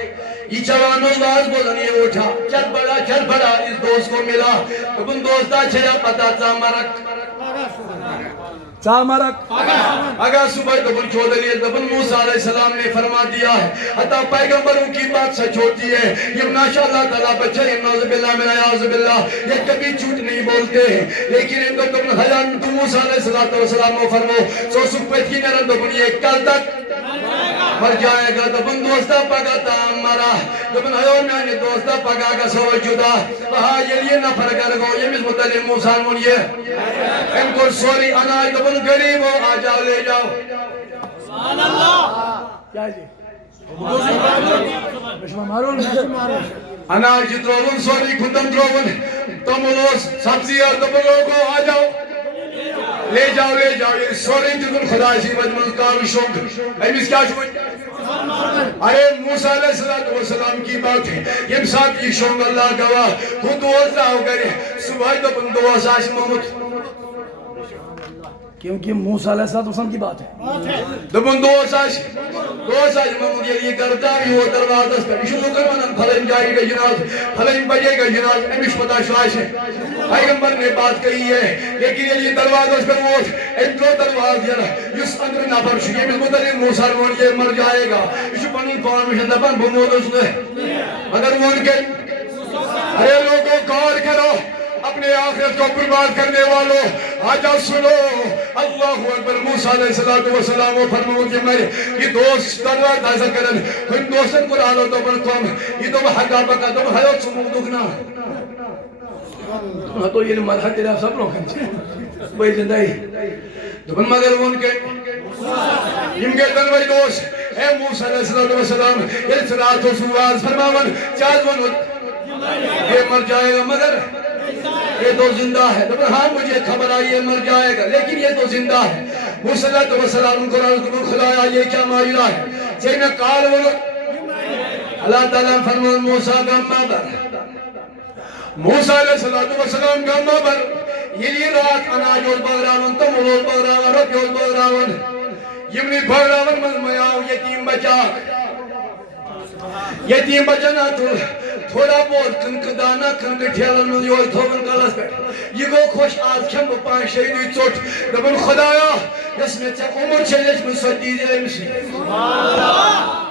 یہ جوان واز بولن یہ اٹھا چل پڑا اس دوست کو ملا دپن دوستا چھیا پتا ژا مرک اگر صبح دپن چھوڑ لیے دپن موسیٰ علیہ السلام نے فرما دیا ہے حتیٰ پیغمبروں کی بات سچ ہوتی ہے یہ ماشاء اللہ تعالیٰ بچہ یہ نعوذ باللہ من عیاذ باللہ یہ کبھی جھوٹ نہیں بولتے ہیں لیکن ان کو تم حیان تو موسیٰ علیہ السلام کو فرمو سو سکپت کی نرم دپن یہ کل تک مر جائے گا دپن دوستا پگا تام مرا دپن حیو میانی دوستا پگا کا سو جدا وہاں یہ نفر کر گو یہ متعلق موسیٰ من یہ ان کو سوری انائی دپن غریب ہو آ جاؤ لے جاؤ سبحان اللہ کیا جی انائی جی تروون سوری کھندم تروون تمولوس سبزی اور دپن لوگو آ جاؤ لے جاؤ یہ سوری دپن خدا سی مجمل کار شوق ایمیس کیا شوق ارے موسیٰ علیہ السلام کی بات ہے یم ساتھ یہ شوق اللہ گواہ خود دوست راو کرے صبح دپن دوست آش محمد کیونکہ موسیٰ علیہ السلام کی بات ہے دپن دوست آش محمد یہ گرداری ہو دروازہ پر اشو لوکر منن پھلن جائے گا جناز پھلن بجے گا جناز امیش پتا شواش ہے پیغمبر نے بات کہی ہے لیکن یہ دروازہ پر وہ انترو دروازہ یس اندر نفر شو یہ متعلق موسیٰ وون یہ مر جائے گا اشو پنن پارمیشن دپن بمود اس نے مگر وون کے ارے لوگوں کار کرو اپنے آخرت کو برباد کرنے والوں آجا سنو اللہ اکبر موسیٰ علیہ السلام و فرمون کہ میں یہ دوست دروا دائزہ کرن ان دوستن کو رالو تو بلکم یہ تو حقا بکا تو حیات سمود دکھنا تو یہ مرحل تیرا سب لوگن بھائی زندگی دکھن مگر وہ ان کے یم کے دنوائی دوست اے موسیٰ علیہ السلام یہ سرات و سواز فرماون چاہت ون یہ مر جائے گا مگر یہ تو زندہ ہے ہاں مجھے خبر آئی یہ مر جائے گا لیکن یہ تو زندہ ہے موسیٰ علیہ السلام کو رازقوں خدایا یہ کیا ماجرہ ہے چاہیے میں کال وہ اللہ تعالیٰ فرمان موسیٰ گمہ بر موسیٰ علیہ السلام گمہ بر یہ رات اناجوز بغراون تو ملوز بغراون ربیوز بغراون یمنی بغراون مزمیاؤ یتیم بچاک یتیم بچنا تھوڑا بہت کنک دانا کنک ٹھیلن میں یہ تھوڑن کالس پہ یہ گو خوش آج کھم پانچ شہیدوی چوٹ دبن خدایا جس میں چاہ عمر چلیش میں سوچ دیجئے مسی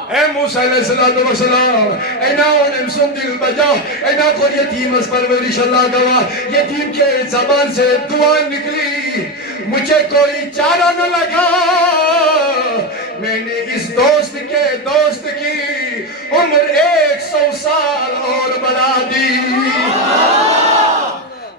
اے موسیٰ علیہ السلام اے ناون امسن دل بجا اے نا کو یتیم اس پرورش اللہ گواہ یتیم کے زبان سے دعا نکلی مجھے کوئی چارہ نہ لگا میں نے اس دوست کے دوست کی عمر 100 سال اور بڑھا دی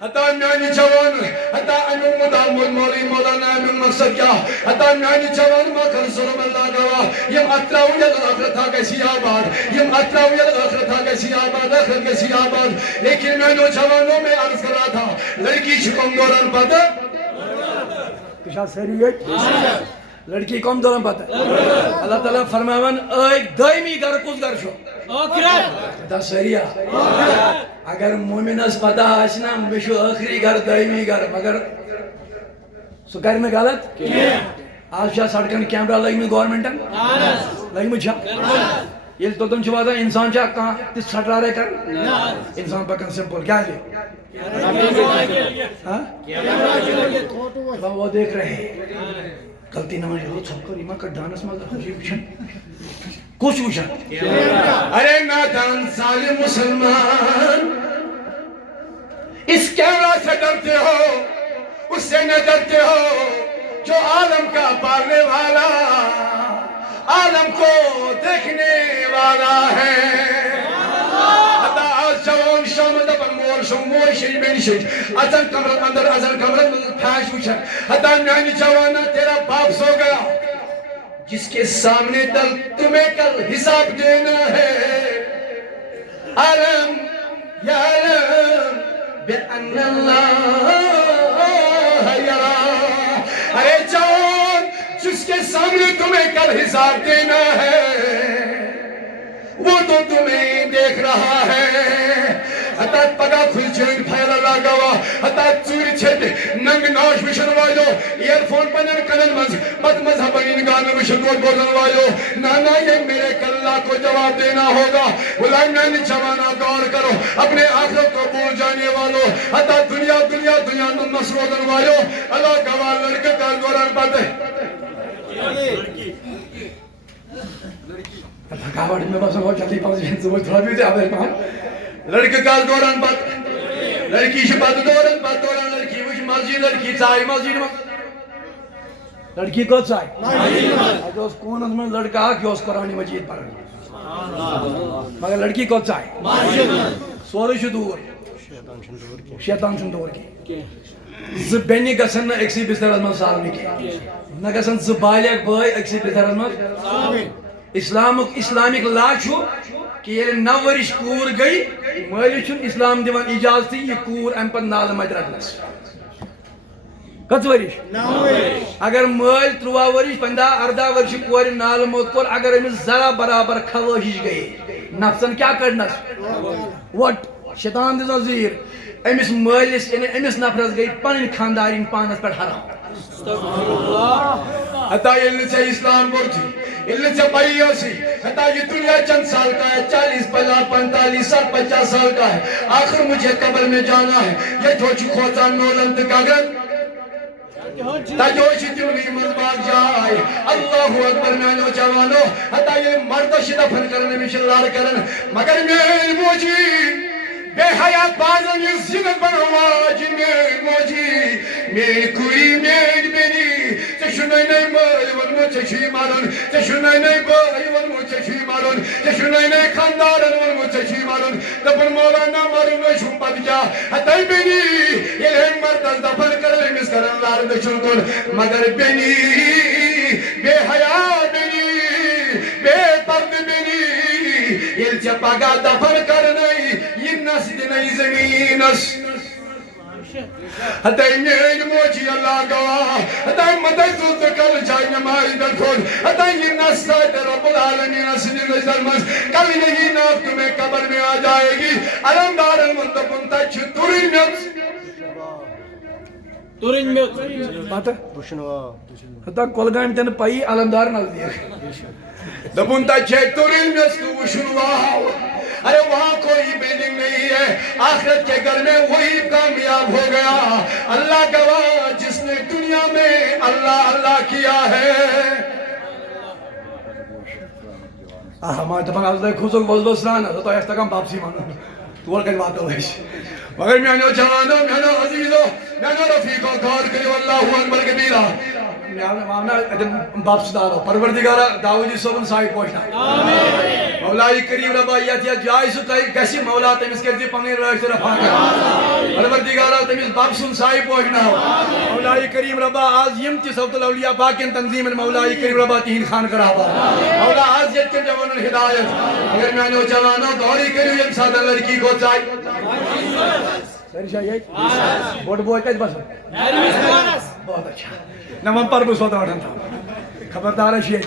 حتیٰ میانی جوان حتیٰ امین مدامود مولی مولانا امین مقصد کیا حتیٰ میانی جوان مکر ظلم اللہ گواہ یم اتراویت آخرت تھا کسی آباد یم اتراویت آخرت تھا کسی آباد آخرت کسی آباد لیکن میں نو جوانوں میں عرض کرا تھا لڑکی شکم دوران پاتا کشا سریت لڑکی کم دوران پاتا اللہ تعالیٰ فرماون ایک دائمی گر کس گر شو آخرت دا سریہ اگر مومن اس پتا آشنا بشو آخری گر دائمی گر مگر سو کرنے غلط آج شاہ سڑکن کیمرہ لگی میں گورنمنٹن لگی میں چھا یہ تو تم چھوا تھا انسان چاہ کہاں تس سٹ رہا رہے کر انسان پکن سمپل کیا ہے وہ دیکھ رہے ہیں غلطی نماز ہو چھپ کر ایمہ کا ڈانس ماذا خوشی بچھن کچھ بچھن ارے نادان ظالم مسلمان اس کیمرہ سے ڈرتے ہو اس سے نہ ڈرتے ہو جو عالم کا پالنے والا عالم کو دیکھنے والا ہے حتی آج جوان شامد اپن مول شو موئی شیج میں نشیج ازن کمرت اندر ازن کمرت پھاش وچھن حتی میانی جوانا تیرا باپ سو گیا جس کے سامنے تمہیں کل حساب دینا ہے. علم یعلم بأن اللہ یرا. ارے جان جس کے سامنے تمہیں کل حساب دینا ہے وہ تو تمہیں دیکھ رہا ہے. حتات پگا کھل جنگ پھیلا لگاوا حتات چوری چھت ننگ ناش وشن والو ایئر فون پنن کنن مز بد مذہبین گان وشن بولن والو. نانا یہ میرے کلّا کو جواب دینا ہوگا. غلامین جوانا غور کرو اپنے آخرت کو بھول جانے والو. حتات دنیا دنیا دنیا مسرودن والو. اللہ گواہ لڑکے کا دوران پاتے تھکاوٹ میں بس بہت جلدی پہنچ تھوڑا بھی ہوتے آبر پہنچ. لڑکے کال دوران بات لڑکی شپات دوران بات دوران لڑکی وش مسجد لڑکی چاہی مسجد میں لڑکی کو چاہی مسجد اس کون میں لڑکا کہ اس قرآن مجید پڑھ مگر لڑکی کو چاہی مسجد سورے شو دور شیطان چھن دور کی زبینی گسن نہ اکسی بستر ازمان سالمی کی نہ گسن زبالیک بائی اکسی بستر ازمان اسلامک لا چھو کہ یہ 9 ورش کور گئی مالی چھن اسلام دیوان اجازتی یہ کور ام پر نال مت رکھنس. کت ورش 9 ورش. اگر مال 13 ورش 15 ورش کور نال موت کور اگر امس ذرا برابر خواہش گئی نفسن کیا کرنس وٹ شیطان دزا زیر امس مالس یعنی امس نفرس گئی پنن خاندارین پانس پر حرام. حتیٰ یہ سے اسلام پڑھتی اللہ سے پائی آسی. حتیٰ یہ دنیا چند سال کا ہے 40 45 سال 50 سال کا ہے. آخر مجھے قبر میں جانا ہے. یہ جوچی کھوچا نولن تکاگر تا جوچی تیوری مزباق جائے. اللہ اکبر میں نوجوانو. حتیٰ یہ مرد شدہ پھن کرنے میں شلار کرن مگر میں موجی بے حیات بازن یہ زینت بنوا جن میں موجی میں کوئی میڈ بینی تشنائی نئی بائی ونمو چشی مارن تشنائی نئی بائی ونمو چشی مارن تشنائی نئی خاندارن ونمو چشی مارن دفن مولانا مارن وشم پد جا حتی بینی یہ لہن مردز دفن کرنے مس کرن لار دشن کن مگر بینی بے حیات بینی بے پرد بینی یہ چپاگا دفن کرنے یہ نسد نئی زمینس. حتائی میری موچی اللہ گواہ حتائی مدد تو کل جائے نمائی در کھول حتائی یہ نسد رب العالمین اسنی نظر مز کبھی نہیں ناف تمہیں قبر میں آ جائے گی. علمدار المنتقن تچ تورین میت بات ہے حتائی کولگان تین پائی علمدار نزدیک دبن تچ تورین میت تو وشنواہ. ارے وہاں کوئی بلڈنگ نہیں ہے. آخرت کے گھر میں وہی کامیاب ہو گیا. اللہ گواہ جس نے دنیا میں اللہ اللہ کیا ہے. ہمارے تمہیں آزدہ خوزک بزدو سرانا تو ایسا کم باپسی مانا تو اور کئی بات ہو گئی مگر میں آنو جوانو میں آنو عزیزو میں آنو رفیقو کار کری واللہ اکبر کبیرہ مامنا باپس دارو پروردگارہ داؤدی صوبن سائی پوچھنا مولائی کریم ربائیت یا جائز کیسی مولا تمیز کرتی پنگی راشت رفا کر پروردگارہ تمیز باپسن سائی پوچھنا مولائی کریم ربا آز یمتی صوت الاولیاء باقین تنظیم مولائی کریم ربا تین خان کرابا مولا آز یت کے جوانن ہدایت اگر میں آنو جوانو گوری کریم یم سادہ لڑکی کو چاہی سر شاہ یہ بوٹ بوئے کج بس بہت اچھا نمم پر بس ہوتا اٹھن تھا خبردار ہے شیئے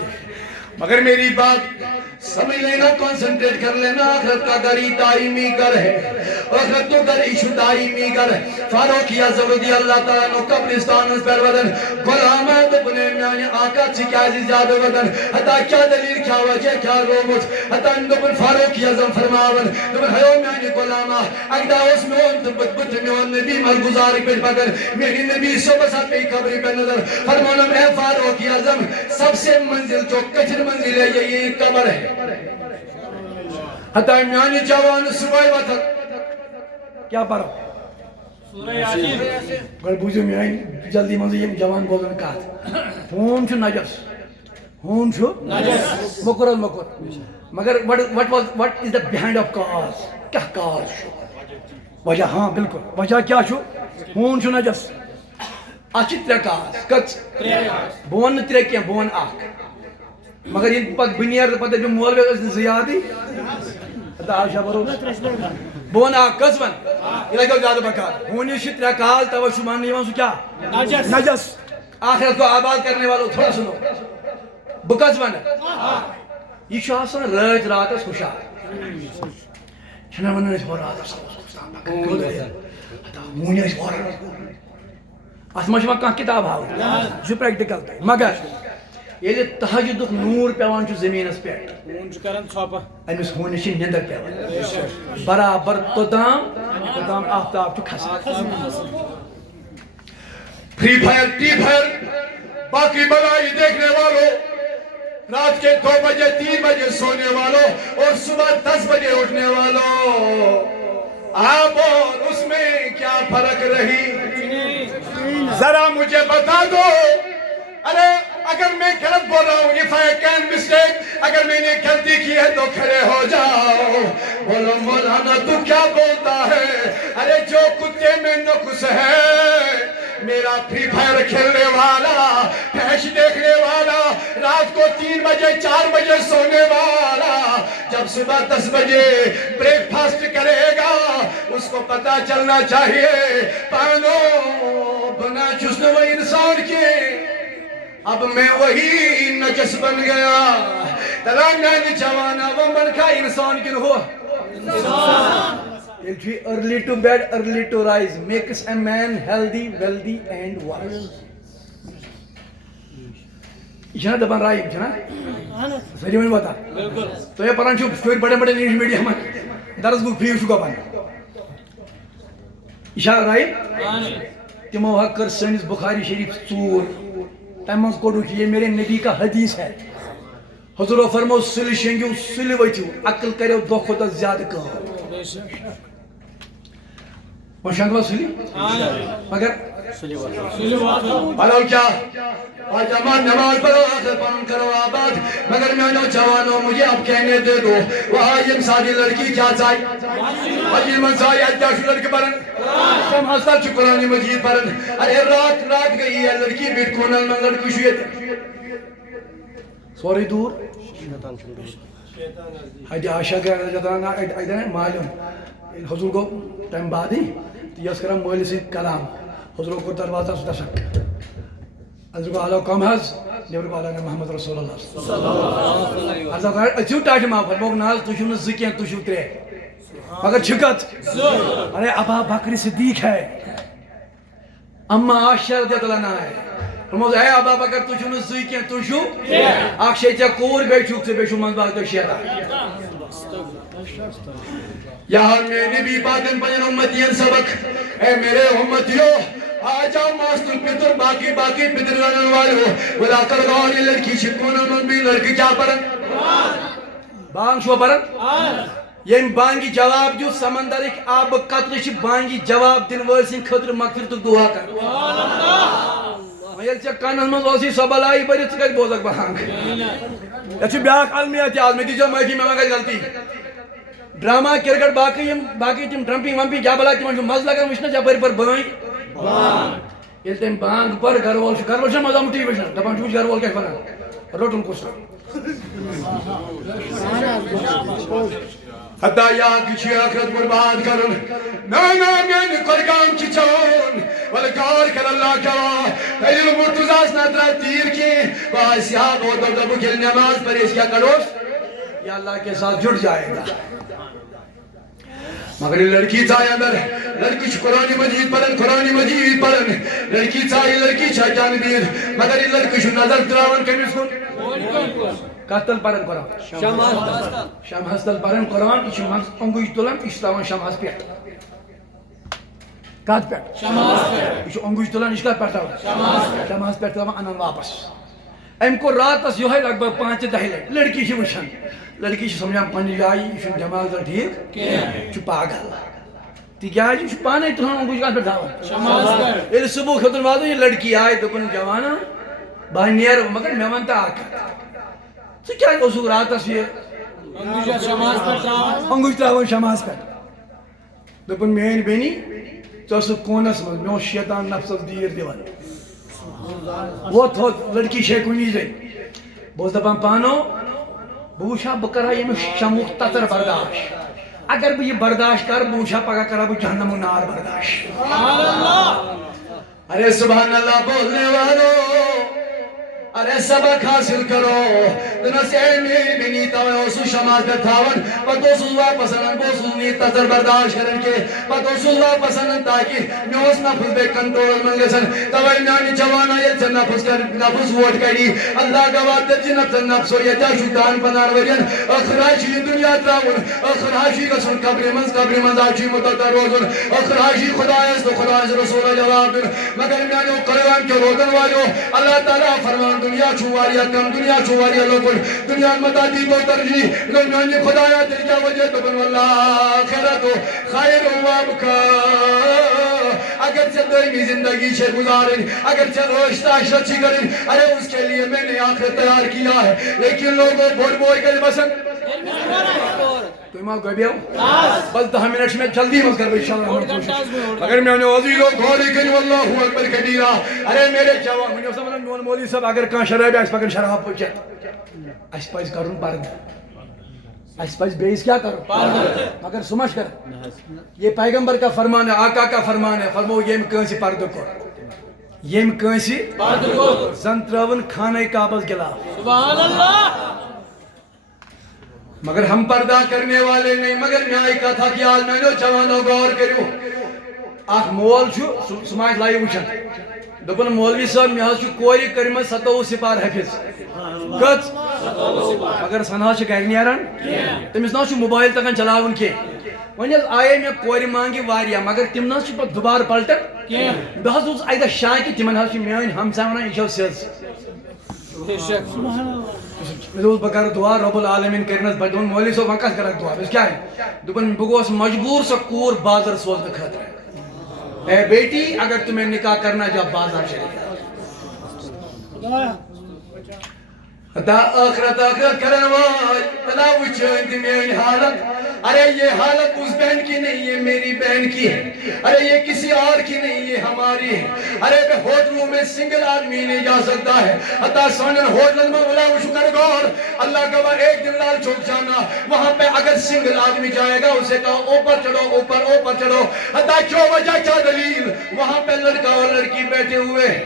مگر میری بات سمجھ لینا کنسنٹریٹ کر لینا. آخرت کا گری دائمی گر ہے آخرت تو گر ایشو دائمی گر ہے. فاروقی عزم رضی اللہ تعالیٰ نو قبرستان اس پر ودن غلامات بنے میانی آقا چکی عزیز یاد ودن حتیٰ کیا دلیل کیا وجہ کیا رومت حتیٰ اندوپن فاروقی عزم فرماون دبن حیو میانی غلامہ اگدہ اس میون بت میون نبی مرگزاری پر پکر میری نبی صبح ساتھ پہ قبری پر نظر فرمانم اے فاروقی عزم سب سے منزل جو کچھر منزل ہے یہ قبر ہے. حتیٰ میانی جوان سوائی وطن کیا پڑھو سورہ یاسین گر بوجھو میانی جلدی منزل یہ جوان بولن کہت ہون چھو نجس ہون چھو مکر مگر what is the behind of cause کیا cause چھو وجہ ہاں بالکل وجہ کیا چھو ہون چھو نجس اچھی ترے cause کچھ بون ترے کیا بون آکھ مگر یہ پتہ بنیر پتہ جو مولوی زیادی آشا بروس بون آکس ون یہ لگو زیادہ بکار ہونی شی ترے کال تو شو ماننے یوان سو کیا نجس آخرت کو آباد کرنے والوں تھوڑا سنو بکس ون یہ شو آسان رات رات اس خوشحال چھنا ونن اس رات اس ہونی اس ات مجھ میں کان کتاب ہاو جو پریکٹیکل مگر ییٚلہِ تہجدُک نوٗر پیوان چھُ زٔمیٖنَس پٮ۪ٹھ أمِس ہوٗنِس چھِ نِندٕر پیوان برابر توٚتام آفتاب چھُ کھسان فری فائر ٹی فائر باقی بلائی دیکھنے والوں رات کے 2 بجے 3 بجے سونے والوں اور صبح 10 بجے اٹھنے والوں آپ اور اس میں کیا فرق رہی ذرا مجھے بتا دو ارے اگر میں غلط بول رہا ہوں if I can mistake اگر میں نے غلطی کی ہے تو کھڑے ہو جاؤ بولو مولانا تو کیا بولتا ہے ارے جو کتے میں نقص ہے میرا فری فائر کھیلنے والا فحش دیکھنے والا رات کو 3 بجے 4 بجے سونے والا جب صبح 10 بجے بریک فاسٹ کرے گا اس کو پتا چلنا چاہیے پانو بنا چسن وہ انسان کے اب میں وہی نجس بن گیا ترانگان جوانا وہ من کا انسان کن ہوا early to bed early to rise makes a man healthy wealthy and wise یہ نا دبان رائم چھنا سری میں بتا تو یہ پران چھو پھر بڑے بڑے نیوز میڈیا میں درس گو فیو چھو گپان یہ رائم تمو حق کر سنس بخاری شریف ژور تمام کوڈو کہ یہ میرے نبی کا حدیث ہے حضور فرمو سل شنگیو سل وچو عقل کرو دو خدا زیادہ کام وہ شنگوا سلی مگر بھلو کیا آج ہمار نماز پڑھو آخر پان کرو آباد مگر میں نو جوانوں مجھے اب کہنے دے دو وہاں یہ ساری لڑکی کیا چاہی حجی منصائی اجدہ شو لڑکی پرن شم حسد چھو قرآن مجید پرن ارے رات گئی ہے لڑکی بیٹ کونل میں لڑکی شویت سوری دور حجی آشا کے جدانا ایدن ہے معلوم حضور کو ٹائم بعد ہی یس کرم مولی سے کلام حضور کو دروازہ ستا شک حضور کو آلو کم حض نیور کو آلو محمد رسول اللہ حضور کو اچھو ٹاٹھ ماں فرموک ناز تشو نہ زکین تشو ترے مگر چھکت ارے ابا بکر صدیق ہے اما عائشہ رضی اللہ عنہا ہے فرموک اے ابا بکر تشو نہ زکین تشو آکھ شیچہ کور بیچوک سے بیشو منز باگ تو شیطان یہاں میں نبی پاکن پنجن امتین سبق اے میرے امتیوں آجاؤ ماستر پتر باقی پتر رنن والو ولا کرگاؤں یہ لڑکی شکونا من بھی لڑکی کیا پرن بانگ شو پرن یہ بانگی جواب جو سمندر ایک آب قطر چھ بانگی جواب دن ورسین خطر مغفر تک دعا کر یہ چھ کانن من اوسی سبلائی بری چکت بوزک بانگ یہ چھ بیاک علمیت آز میں دیجو معافی میں مگا غلطی ڈراما کرکٹ باقی تم ٹرمپنگ ومپنگ کیا بلا تم جو مز لگا وچھنا جا پر بانگ یل تم بانگ پر گھر وول چھ مزہ مٹی وچھنا دپان چھو گھر وول کیا فرق روٹن کچھ حتی یا کچھ آخرت برباد کرن نانا میں قرگان کی چون ولکار کر اللہ کوا تیل مرتضاس نترہ تیر کی واسیاب و دبدبو کل نماز پر اس کیا کروس یا اللہ کے ساتھ جڑ جائے گا مگر لڑکی چاہے اندر لڑکی قرآن مجید پڑھن لڑکی چاہے لڑکی چاہے جانبیر مگر یہ لڑکی نظر دراون کمیس کن قتل پرن قرآن شام ہستل پرن قرآن یہ انگوش تلن یہ تراون شام ہس پیٹ کت پیٹ یہ انگوش تلن یہ کت پیٹ شام ہس پیٹ تراون انن واپس ام کو راتس یہ لگ بھگ 5-10 لڑکی وچھان لڑکی سمجھان پنہ جائے یہ دماغ در ٹھیک یہ پاگل تکیاز یہ پانے تران انگوش کت پیٹ تھاون ییٚلہِ صبح خطر واتو یہ لڑکی آئی دوپن جوانا بہ نیرو مگر مے ون تا ژٕ کیٛازِ اوسُکھ راتس یہ انگوش تراون شماس پٮ۪ٹھ دوٚپُن میٲنۍ بیٚنی ژٕ ٲسٕکھ کوٗنس منٛز مےٚ اوس شیطان نفسس دیٖر دِوان ووت تھوٚد لڑکی چھے کُنی زٔنۍ بہت دپان پانو بہ وچھا بہ کرا یم شموخ تتر برداشت اگر بہ یہ برداشت کر بہ وچھا پگہ کرا بہ جہنم نار برداشت. ارے سبحان اللہ بولنے والوں ارے سبق حاصل کرو دنس اے میری بینی تاوے اوسو شماعت تھاون پتو سوزوا پسنن بوسو نی تذر برداشت کرن کے پتو سوزوا پسنن تاکہ میوس نفس بے کنٹرول من گسن تاوے میانی جوانا یہ چن نفس ووٹ کری اللہ گواہ تجی نفس و یجا شیطان پنار ورین اخراشی دنیا تراون اخراشی گسن قبر منز آشی متدر روزن اخراشی خدایست تو خدایست رسول جواب دن مگر میانو قرآن کے روزن والو اللہ تعالیٰ فرمان دنیا چھواریا کم دنیا چھواریا لوگن دنیا متا دی تو ترجیح میانی خدایا دل کیا وجہ تو بن واللہ آخرتو خیر وابکا اگر چھ دوئی زندگی سے گزارن اگر چھ روشت عشرت چھ کرن ارے اس کے لیے میں نے آخر تیار کیا ہے لیکن لوگوں بھول بھول کے بسن تو امام کوئی بیاو بس 10 منٹ میں جلدی مز کر انشاءاللہ اگر میں نے عزیزوں گھوڑی کنی واللہ اکبر کبیرہ ارے میرے جوان میں نے سمجھا نون مولی صاحب اگر کان شراب اس پکن شراب پوچھت اس پاس کرن پرد اس پاس بیس کیا کرو پرد مگر سمجھ کر یہ پیغمبر کا فرمان ہے آقا کا فرمان ہے فرمو یم کنسی پرد کو یم کنسی پرد کو زن تراون کھانے کعبہ گلاف سبحان اللہ مگر ہم پردہ کرنے والے نہیں مگر میں آئی کہا تھا کہ آج میں نے جوانوں غور کروں آخ مول چھو سماعت لائی وچھن دبن مولوی صاحب میں آج چھو کوئی کرمہ 27 سپار حفظ کت مگر سنہا چھو گھر نیران تم اس نا چھو موبائل تکن چلاون کے ونیز آئے میں کوئی مانگی واریا مگر تم نا چھو دوبار پلٹک بہت اس آئیدہ شاہ کی تمن ہاں چھو میان ہم سامنا ایشو سیز میں بکر دعا رب العالمین کرنس بدون مولی صاحب وکس کرک دعا بس کیا ہے دپن بگوس مجبور سا کور بازر سوزن خاطر اے بیٹی اگر تمہیں نکاح کرنا جا بازار شریف تا آخرت کرن وائی تلا وچھن دی میری حالت ارے یہ حالت اس بہن کی نہیں ہے میری بہن کی ہے ارے یہ کسی اور کی نہیں یہ ہماری ہے ارے بے ہوٹلوں میں سنگل آدمی نہیں جا سکتا ہے حتیٰ سانن ہوٹل میں بلا وہ شکر گور اللہ کا ایک دن لال چھوک جانا وہاں پہ اگر سنگل آدمی جائے گا اسے کہا اوپر چڑھو اوپر چڑھو حتیٰ کیوں وجہ کیا دلیل وہاں پہ لڑکا اور لڑکی بیٹھے ہوئے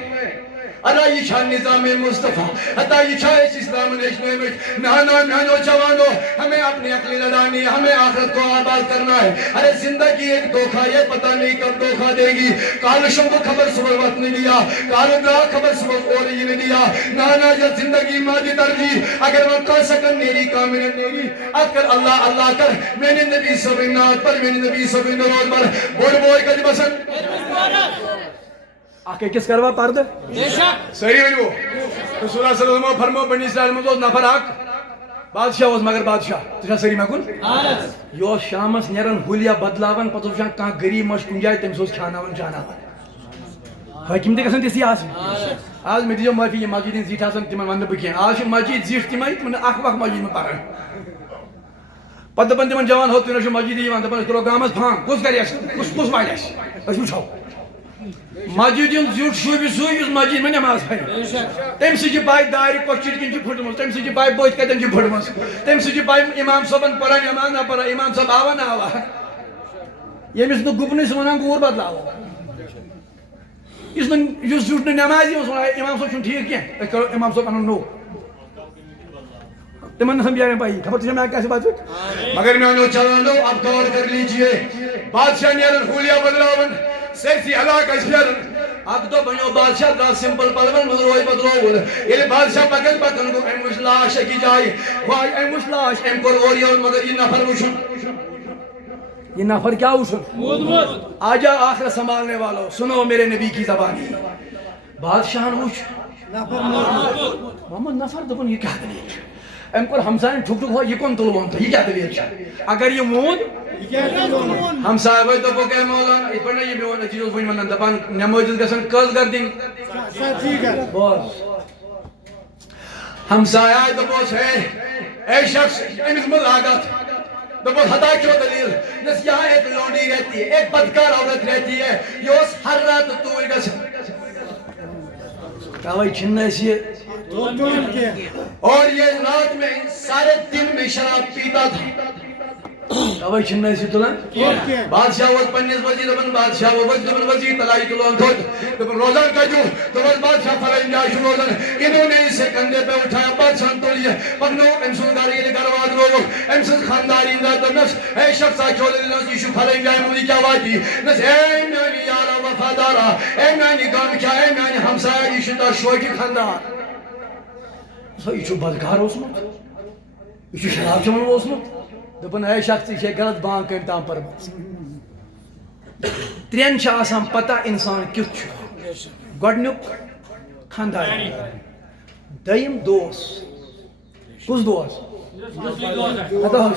اللہ یہ چھا نظام مصطفیٰ حتیٰ یہ چھا اس اسلام نیشنے میں نانو جوانو ہمیں اپنی عقلی لڑانی ہے ہمیں آخرت کو آباد کرنا ہے ارے زندگی ایک دھوکہ یہ پتہ نہیں کب دھوکہ دے گی کال شم کو خبر صبح وقت نہیں دیا کال درا خبر صبح اور ہی نہیں دیا نانا یہ زندگی مادی ترجیح اگر وہ کر سکن نیری کامل نیری اکر اللہ اللہ کر میں نے نبی صبح نات پر میں نے نبی صبح نروز پر بول کر بسن آکے کس کروا پرد صحیح ونیو رسول اللہ صلی اللہ علیہ وسلم فرمو بنی اسرائیل میں نفر آک بادشاہ ہوز مگر بادشاہ تجھا صحیح میں کن یو شامس نیرن ہولیا بدلاون پتو شان کان گری مش کن جائے تم سوز کھاناون جاناون حاکم تے کسن تیسی آج میں دیجو معافی یہ مسجدین زیٹ آسن تیمان وند بکین آج مسجد زیٹ تیمان تیمان اخ وقت مسجد میں پارن پتہ بند تیمان جوان ہوتی نشو مسجد یہ وند پتہ کرو گامس پھان کس کری اس کس وائل اس اس مچھو مسجد زیوٹ شوبی سوی اس مسجد میں نماز پڑھی تم سجی پائی داری کوچر کن جی پھٹمس تم سجی پائی بوت کتن جی پھٹمس تم سجی پائی امام صاحبن پران امام نہ پران امام صاحب آوا نہ آوا یمس نو گپنی سونان گور بدلاو اس نو یس زیوٹ نمازی امام صاحب چھن ٹھیک کیا کرو امام صاحب انو نو تمن نہ سمجھا بھائی خبر تجھے میں کیسے بات مگر میں انو چلانو اب غور کر لیجئے بادشاہ نیرن ہولیا بدلاون سرسی علاقہ شیرن اب تو بنیو بادشاہ دا سمپل پلون مدروئی بدلوون یہ بادشاہ پکن کو ایم لاش کی جائے وائی ایم لاش ایم کور اوریون مگر یہ نفر وشن یہ نفر کیا وشن آجا آخر سنبھالنے والو سنو میرے نبی کی زبانی بادشاہن وش محمد نفر دبن یہ کیا دلیل ایم کور ہمسائن ٹھک ٹھک ہوا یہ کون تلوان تھا یہ کیا دلیل اگر یہ مود ہم صاحب تو کو کہ مولانا اس پر یہ بیون چیز وین من دپان نماز گسن کز کر دین بس ہم صاحب تو بس ہے اے شخص امس ملاقات تو بس ہتا کیوں دلیل نس یہاں ایک لونڈی رہتی ہے ایک بدکار عورت رہتی ہے یہ اس ہر رات تو گسن توے چھن اس یہ اور یہ رات میں سارے دن میں شراب پیتا تھا. توے چھن اس یہ تلان بادشاہ وقت پنیس وزی دبن بادشاہ وقت دبن وزی تلائی تلوان تھوڑ دبن روزان کا جو دبن بادشاہ فلائن جائش روزان انہوں نے اسے کندے پہ اٹھایا بادشاہ تولیے پکنو امسون داری کے گرواد لوگو امسون خانداری اندر دبنس اے شخص آچول اللہ یشو فلائن جائے مودی کیا واجی نس اے میانی یارا وفادارا اے میانی گام کیا اے میانی ہمسایہ یشو تا شوئی کی خاندار سو یشو بدکار اسمت یشو شراب چمن اسمت دپن اے شخص یہ غلط بانگ کم تام پر ترین آسان پتہ انسان کیت گۄڈنیُک خاندان دٔیِم دوس کُس دوس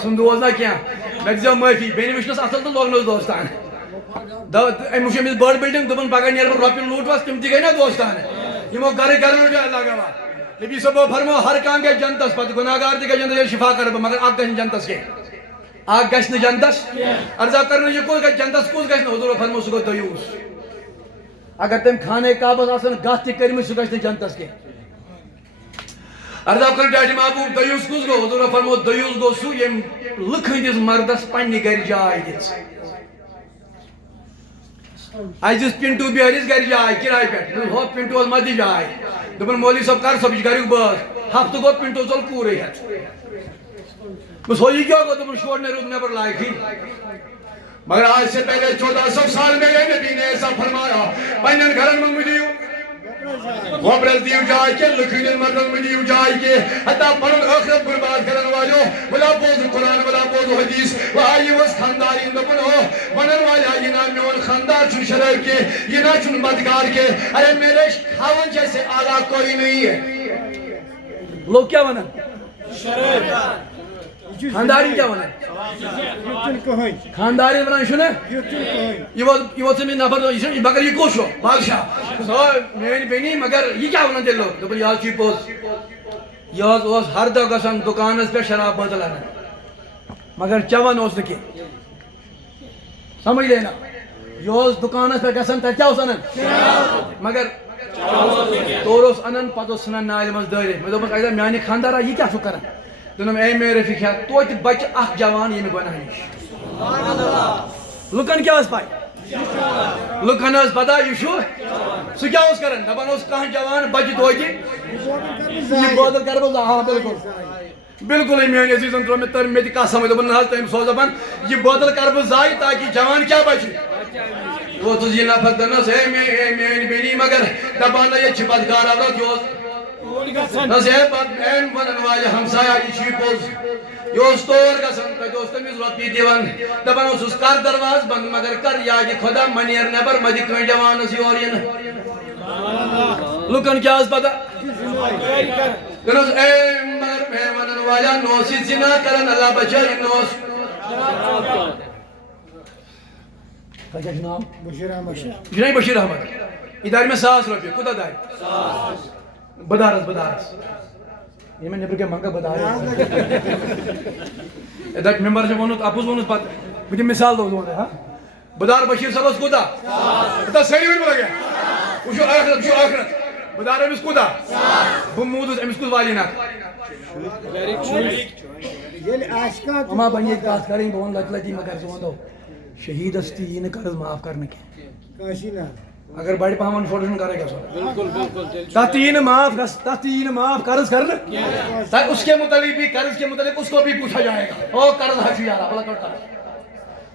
سُنٛد دوس نا کینٛہہ مےٚ دِژیو معٲفی بیٚنہِ وٕچھنَس اَصٕل تہٕ لوگنَس دوستان أمۍ وٕچھ أمِس بٔڑ بِلڈِنٛگ دوٚپُن پگاہ نیرٕ بہٕ رۄپیہِ لوٗٹوَس تِم تہِ گٔے نا دوستان یِمو گرٕ لوٗٹہِ اللہ گواہ نبی صٲبو فرمو ہر کانٛہہ گژھِ جنتس پتہٕ گُناہ گار تہِ گژھِ جنتس ییٚلہِ شفا کرٕ بہٕ مگر اکھ گژھِ نہٕ جنتس کینٛہہ اکھ گژھِ نہٕ جنتس عرضا کرنہٕ یہِ کُس گژھِ جنتس کُس گژھِ نہٕ حضوٗرو فرمو سُہ گوٚو دٔیوٗس اگر تٔمۍ خانہ کعبس آسن گتھ تہِ کٔرمٕتۍ سُہ گژھِ نہٕ جنتس کینٛہہ عرضا کرن ڈیڈی محبوب دٔیوٗس کُس گوٚو حضوٗرو فرمو دٔیوٗس گوٚو سُہ ییٚمۍ لُکہٕ ہٕنٛدِس مردس پننہِ گرِ جاے دِژ اَسہِ دِژ پِنٹوٗ بِہٲرِس گرِ جاے کِراے پٮ۪ٹھ ہو پِنٹوٗوس ما دِ جاے دوٚپُن مولوی صٲب کر صٲب یہِ چھُ گریُک بٲژ ہفتہٕ گوٚو پِنٹوٗ ژوٚل کوٗرٕے ہٮ۪تھ بس ہو یہ کیا گو تم شور نے روک نیبر لائق ہی مگر آج سے پہلے 1400 سال میں یہ نبی نے ایسا فرمایا پنن گھرن میں مجھیو وبرز دیو جائے کے لکھنین مردن مجھیو جائے کے حتی پنن آخرت برباد کرن واجو بلا بوز قرآن بلا بوز حدیث و آئی وز خانداری اندپن ہو منن والا یہ نام میون خاندار چون شرائب کے یہ نا چون بدکار کے ارے میرے خاون جیسے آلہ کوئی نہیں ہے لوگ کیا ونن شرائب خانداری کیا ونان خانداری ونان شنو یہ وہ سے نفر مگر یہ کوش ہو بادشاہ سو میری بینی مگر یہ کیا ونان دل لوگ دپن یہ چی پوز یہ ہر دہ گژھان دکانس پہ شراب بوتل انان مگر چوان اس نہ کینٛہہ سمجھ لینا یہ دکانس پہ گژھان تتہِ کیا انان مگر تور انان پتہٕ ژھٕنان نالہِ منٛز دٲرِتھ مےٚ دوٚپمس اگر میانہِ خاندارا یہ کیا چھُ کران دنم اے میرے فکر توتہِ بچہِ اکھ جوان ییٚمہِ گۄناہ نِش لُکن کیٛاہ ٲس پاے لُکن ٲس پتہ یہِ چھُ سُہ کیٛاہ اوس کران دپان اوس کانٛہہ جوان بچہِ توتہِ یہِ بٲدل کرٕ بہٕ ہاں بالکل بالکل میٲنۍ عزیٖزن ترٛوو مےٚ تٔر مےٚ تہِ کتھ سمجھ دوٚپُن نہ حظ تٔمۍ سوز دپان یہِ بٲدل کرٕ بہٕ ضایہِ تاکہِ جوان کیٛاہ بچہِ ووتُس یہِ نفر دپنس ہے میٲنۍ بیٚنی مگر دپان نہ ییٚتہِ چھِ بدکار عورت یہِ اوس ونن والے ہمسایہ یہ پوز یہ تور گھن تک تمس روپیے دِوان دپان اوسُس کر دروازٕ بند مگر کر یاد خدا منیر نبر مہ دِ کٲنٛسہِ جوانس یور ین لُکن کیٛاہ ٲس پتہ دوٚپنس اے مگر ونن والیاں نہ اوس یہِ زِنا کران اللہ بچٲیِن نہ اوس کیٛاہ چھُ ناو بشیر احمد یہ دارِ مےٚ 100 رۄپیہِ کوٗتاہ دارِ بدارس یہ میں نبر کے منگا بدارس دپ ممبر سے ونت اپوز ونت پت بہ دم مثال دو ہاں بدار بشیر صاحب کوتا تا سری ون لگا وشو آخرت بدار امس کوتا بہ مودس امس کو والی نا اما بنی کات کریں بون لت لتی مگر زون دو شہید استی یہ قرض معاف کرنے کے کاشی نا اگر بڑی پہمان فوٹوشن کرے گا سر تین معاف قرض کرنا اس کے متعلق بھی قرض کے متعلق اس کو بھی پوچھا جائے گا او قرض حجی یارا بلا کرتا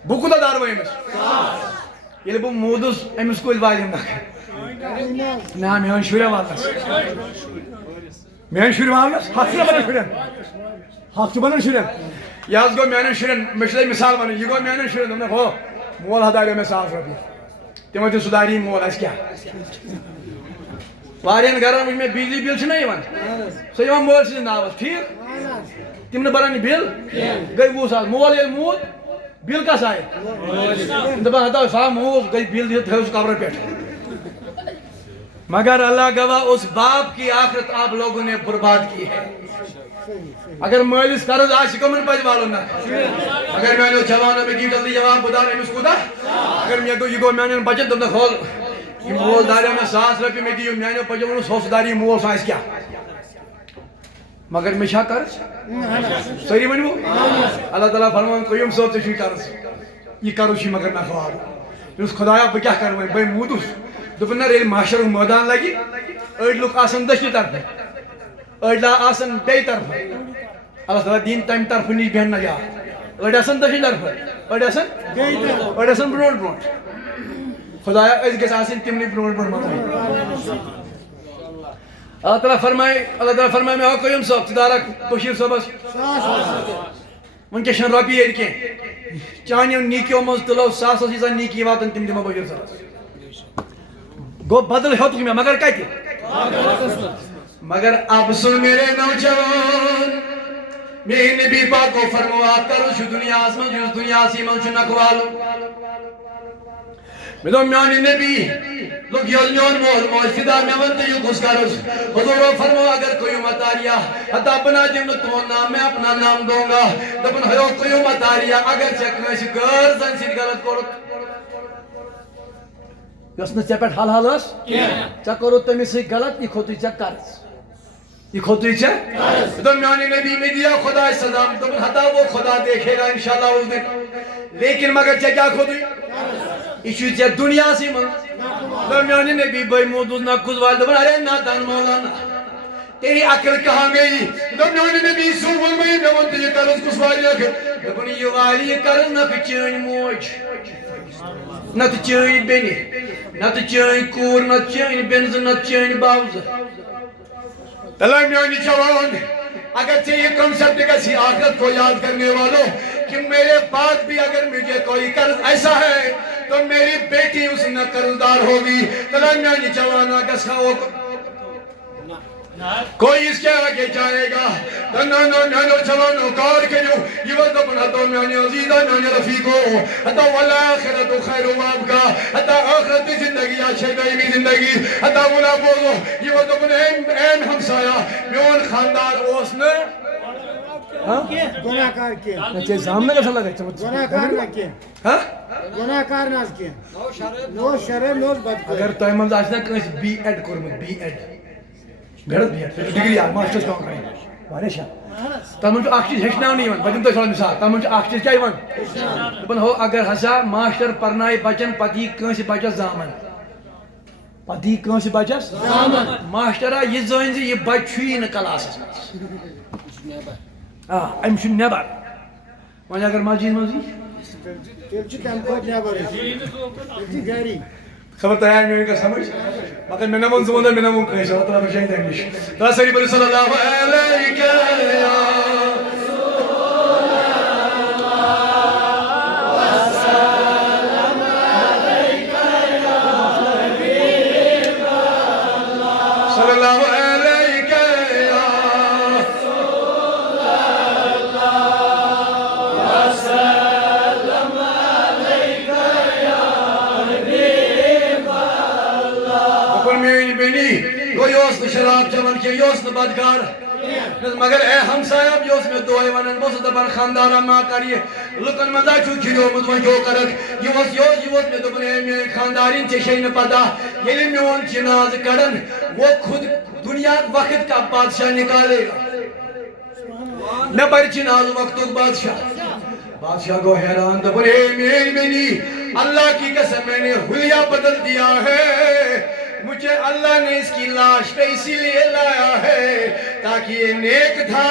بو کوتا دار وے امس یل بو مودس امس کو والیم نا میون شوریا والس میون شوریا والس ہاتھ بنن شورین ہاتھ بنن شورین یاز گو میون شورین مشلے مثال بنن یہ گو میون شورین دم ہو مول ہدایو میں 100 رۄپیہِ تمو دِ سُداری مول اس کیا وارین گرن میں بجلی بل چھنا یوان سو یوان مول سٕنٛدِس ناوس ٹھیک تم نہ بران بل گئی 20 ساس مول یل موت بل کس آئے دپان ہتا سا موت گئی بل دِتھ تھٲوِس قبرٕ پٮ۪ٹھ مگر اللہ گواہ اس باپ کی آخرت آپ لوگوں نے برباد کی ہے اگر مالس قرض آسہِ کمن پزِ والُن نا اگر میانیو جوانو مےٚ دِیو جلدی جواب بہٕ دار أمِس کوٗتاہ اگر مےٚ گوٚو یہِ گوٚو میانٮ۪ن بچن دوٚپنکھ ہول یہ مول داریا میں 100 رۄپیہِ مےٚ دِیِو میانیو پجو ووٚنُس ہُس داری مول سُہ آسہِ کیٛاہ مگر مےٚ چھا قرض سٲری ؤنِو اللہ تعالیٰ فرمان قیوم صٲب ژےٚ چھُے قرض یہ قرض چھُے مگر مےٚ حوالہٕ دوٚپُس خۄدایا بہٕ کیٛاہ کَرٕ وۄنۍ بہٕ موٗدُس دوٚپُن نہ ییٚلہِ محشرُک مٲدان لگہِ أڑۍ لُکھ آسن دٔچھنہِ طرفہٕ أڑۍ آسن بیٚیہِ طرفہٕ اللہ تعالیٰ دِیِن تَمہِ طرفہٕ نِش بیٚہن نجات أڑۍ آسن دٔچھنہِ طرفہٕ أڑۍ آسن برونٛٹھ برونٛٹھ خۄدایا أسۍ گژھِ آسٕنۍ تِمنٕے برونٛٹھ برونٛٹھ منٛز اللہ تعالیٰ فرمایہِ مےٚ ہا قیوم صٲب ژٕ دارکھ بشیٖر صٲبس وٕنکٮ۪س چھنہٕ رۄپیہِ ییٚتہِ کینٛہہ چانیو نیٖکیو منٛز تُلو ساسس ییٖژاہ نیٖکی واتن تِم دِمو بشیٖر صٲبس گوٚو بدل ہیوٚتُکھ مےٚ مگر کتہِ مگر اب سن میرے نوجوان میرے نبی پاک کو فرموا کرو چھُ دنیاہس منٛز یُس دنیاہسٕے منٛز چھُ نکھوالُن مےٚ دوٚپ میانہِ نبی لوٚگ ییٚلہِ میون مول موج فدا مےٚ ووٚن تہٕ یہِ کُس قرض حضوٗرو فرموو اگر قیوم اتاریہ حتیٰ بنا دِمہٕ نہٕ تُہُنٛد نام میں اپنا نام دوں گا دوٚپُن ہیو قیوم اتاریہ اگر ژےٚ کٲنٛسہِ غٲر زن سۭتۍ غلط کوٚرُتھ یۄس نہٕ ژےٚ پٮ۪ٹھ حل حل ٲس ژےٚ کوٚرُتھ تٔمِس سۭتۍ غلط یہِ کھوٚتُے ژےٚ قرض یہ کھوتُے ژےٚ تو میانہِ نبی مےٚ دِیا خۄداے سزا دوٚپُن ہتا وہ خدا دیکھے گا انشاءاللہ اس دن لیکن مگر ژےٚ کیٛاہ کھوتُے یہ چھُ ژےٚ دُنیاہسٕے منٛز دوٚپ میانہِ نبی بٔے موٗدُس نکُس والہِ دوٚپُن ارے نادان مولانا تیری عقل کہاں گئی دوٚپ میانہِ نبی سُہ ووٚن مےٚ ووٚن تہٕ یہِ قرض کُس واریاہ دوٚپُن یہِ والہِ یہِ قرض نکھٕ چٲنۍ موج نتہٕ چٲنۍ بیٚنہِ نتہٕ چٲنۍ کوٗر نتہٕ چٲنۍ بیٚنہِ زٕ نتہٕ چٲنۍ باوزٕ تلا میانی جوان اگر سے یہ کنسپٹ کسی آخرت کو یاد کرنے والوں کہ میرے پاس بھی اگر مجھے کوئی قرض ایسا ہے تو میری بیٹی اس میں قرضدار ہوگی تلا میانی جوان آگس کھاؤ کوئی اس کے آگے جائے گا تنانو میانو جوانو کار کرو یہ وقت اپنا تو میانی عزیزہ میانی رفیقو حتی والآخرت خیر و وابقا حتی آخرت زندگی اچھے دائمی زندگی حتی ولا بولو یہ وقت اپنا این ہمسایا میون خاندان اوسنے گناہکار کینٛہہ ژےٚ زامنہٕ گژھان لگے گناہکار نہ کینٛہہ گناہکار نہ حظ کینٛہہ مےٚ اوس شرٲے مےٚ اوس بدکٲری اگر تۄہہِ منٛز آسہِ نا کٲنٛسہِ بی ایڈ کوٚرمُت بی ایڈ گٔڑٕتھ بی ایڈ ڈگری آ ماسٹرس پٮ۪وان کَرٕنۍ واریاہ شاہ تَتھ منٛز چھُ اکھ چیٖز ہیٚچھناونہٕ یِوان بہٕ دِمہٕ تۄہہِ تھوڑا مِثال تَتھ منٛز چھُ اکھ چیٖز کیٛاہ یِوان دوٚپُن ہو اگر ہسا ماسٹر پرنایہِ بچن پتہٕ یی کٲنٛسہِ بچس زامن پتہٕ یی کٲنٛسہِ بچس ماسٹرا یہِ زٲنۍ زِ یہِ بچہِ چھُیی نہٕ کلاسس منٛز آ أمِس چھُ نٮ۪بر وۄنۍ اگر مسجد منٛز یی تیٚلہِ چھُ تَمہِ کھۄتہٕ نٮ۪بر تیٚلہِ چھِ گری خبر تیار میون کا سمجھ مگر میں نہ من زمانہ میں نہ من کہیں اللہ تعالی بچائے انگلش تا سری پر صلی اللہ علیہ یا شراب چمن کے یوس نہ بدکار مگر اے ہمسایہ یوس میں دوئے ونن بوس دبن خاندان ما کریے لکن مزا چھو کھیو مت وہ جو کرک یہ وس میں دبن میں خاندارین چھ شے نہ پتہ یلی میون جناز کڑن وہ خود دنیا وقت کا بادشاہ نکالے گا میں پر جناز وقت بادشاہ کو حیران دبن اے میری بنی اللہ کی قسم میں نے حلیہ بدل دیا ہے مجھے اللہ نے اس کی لاش پہ اسی لیے لایا ہے تاکہ یہ نیک تھا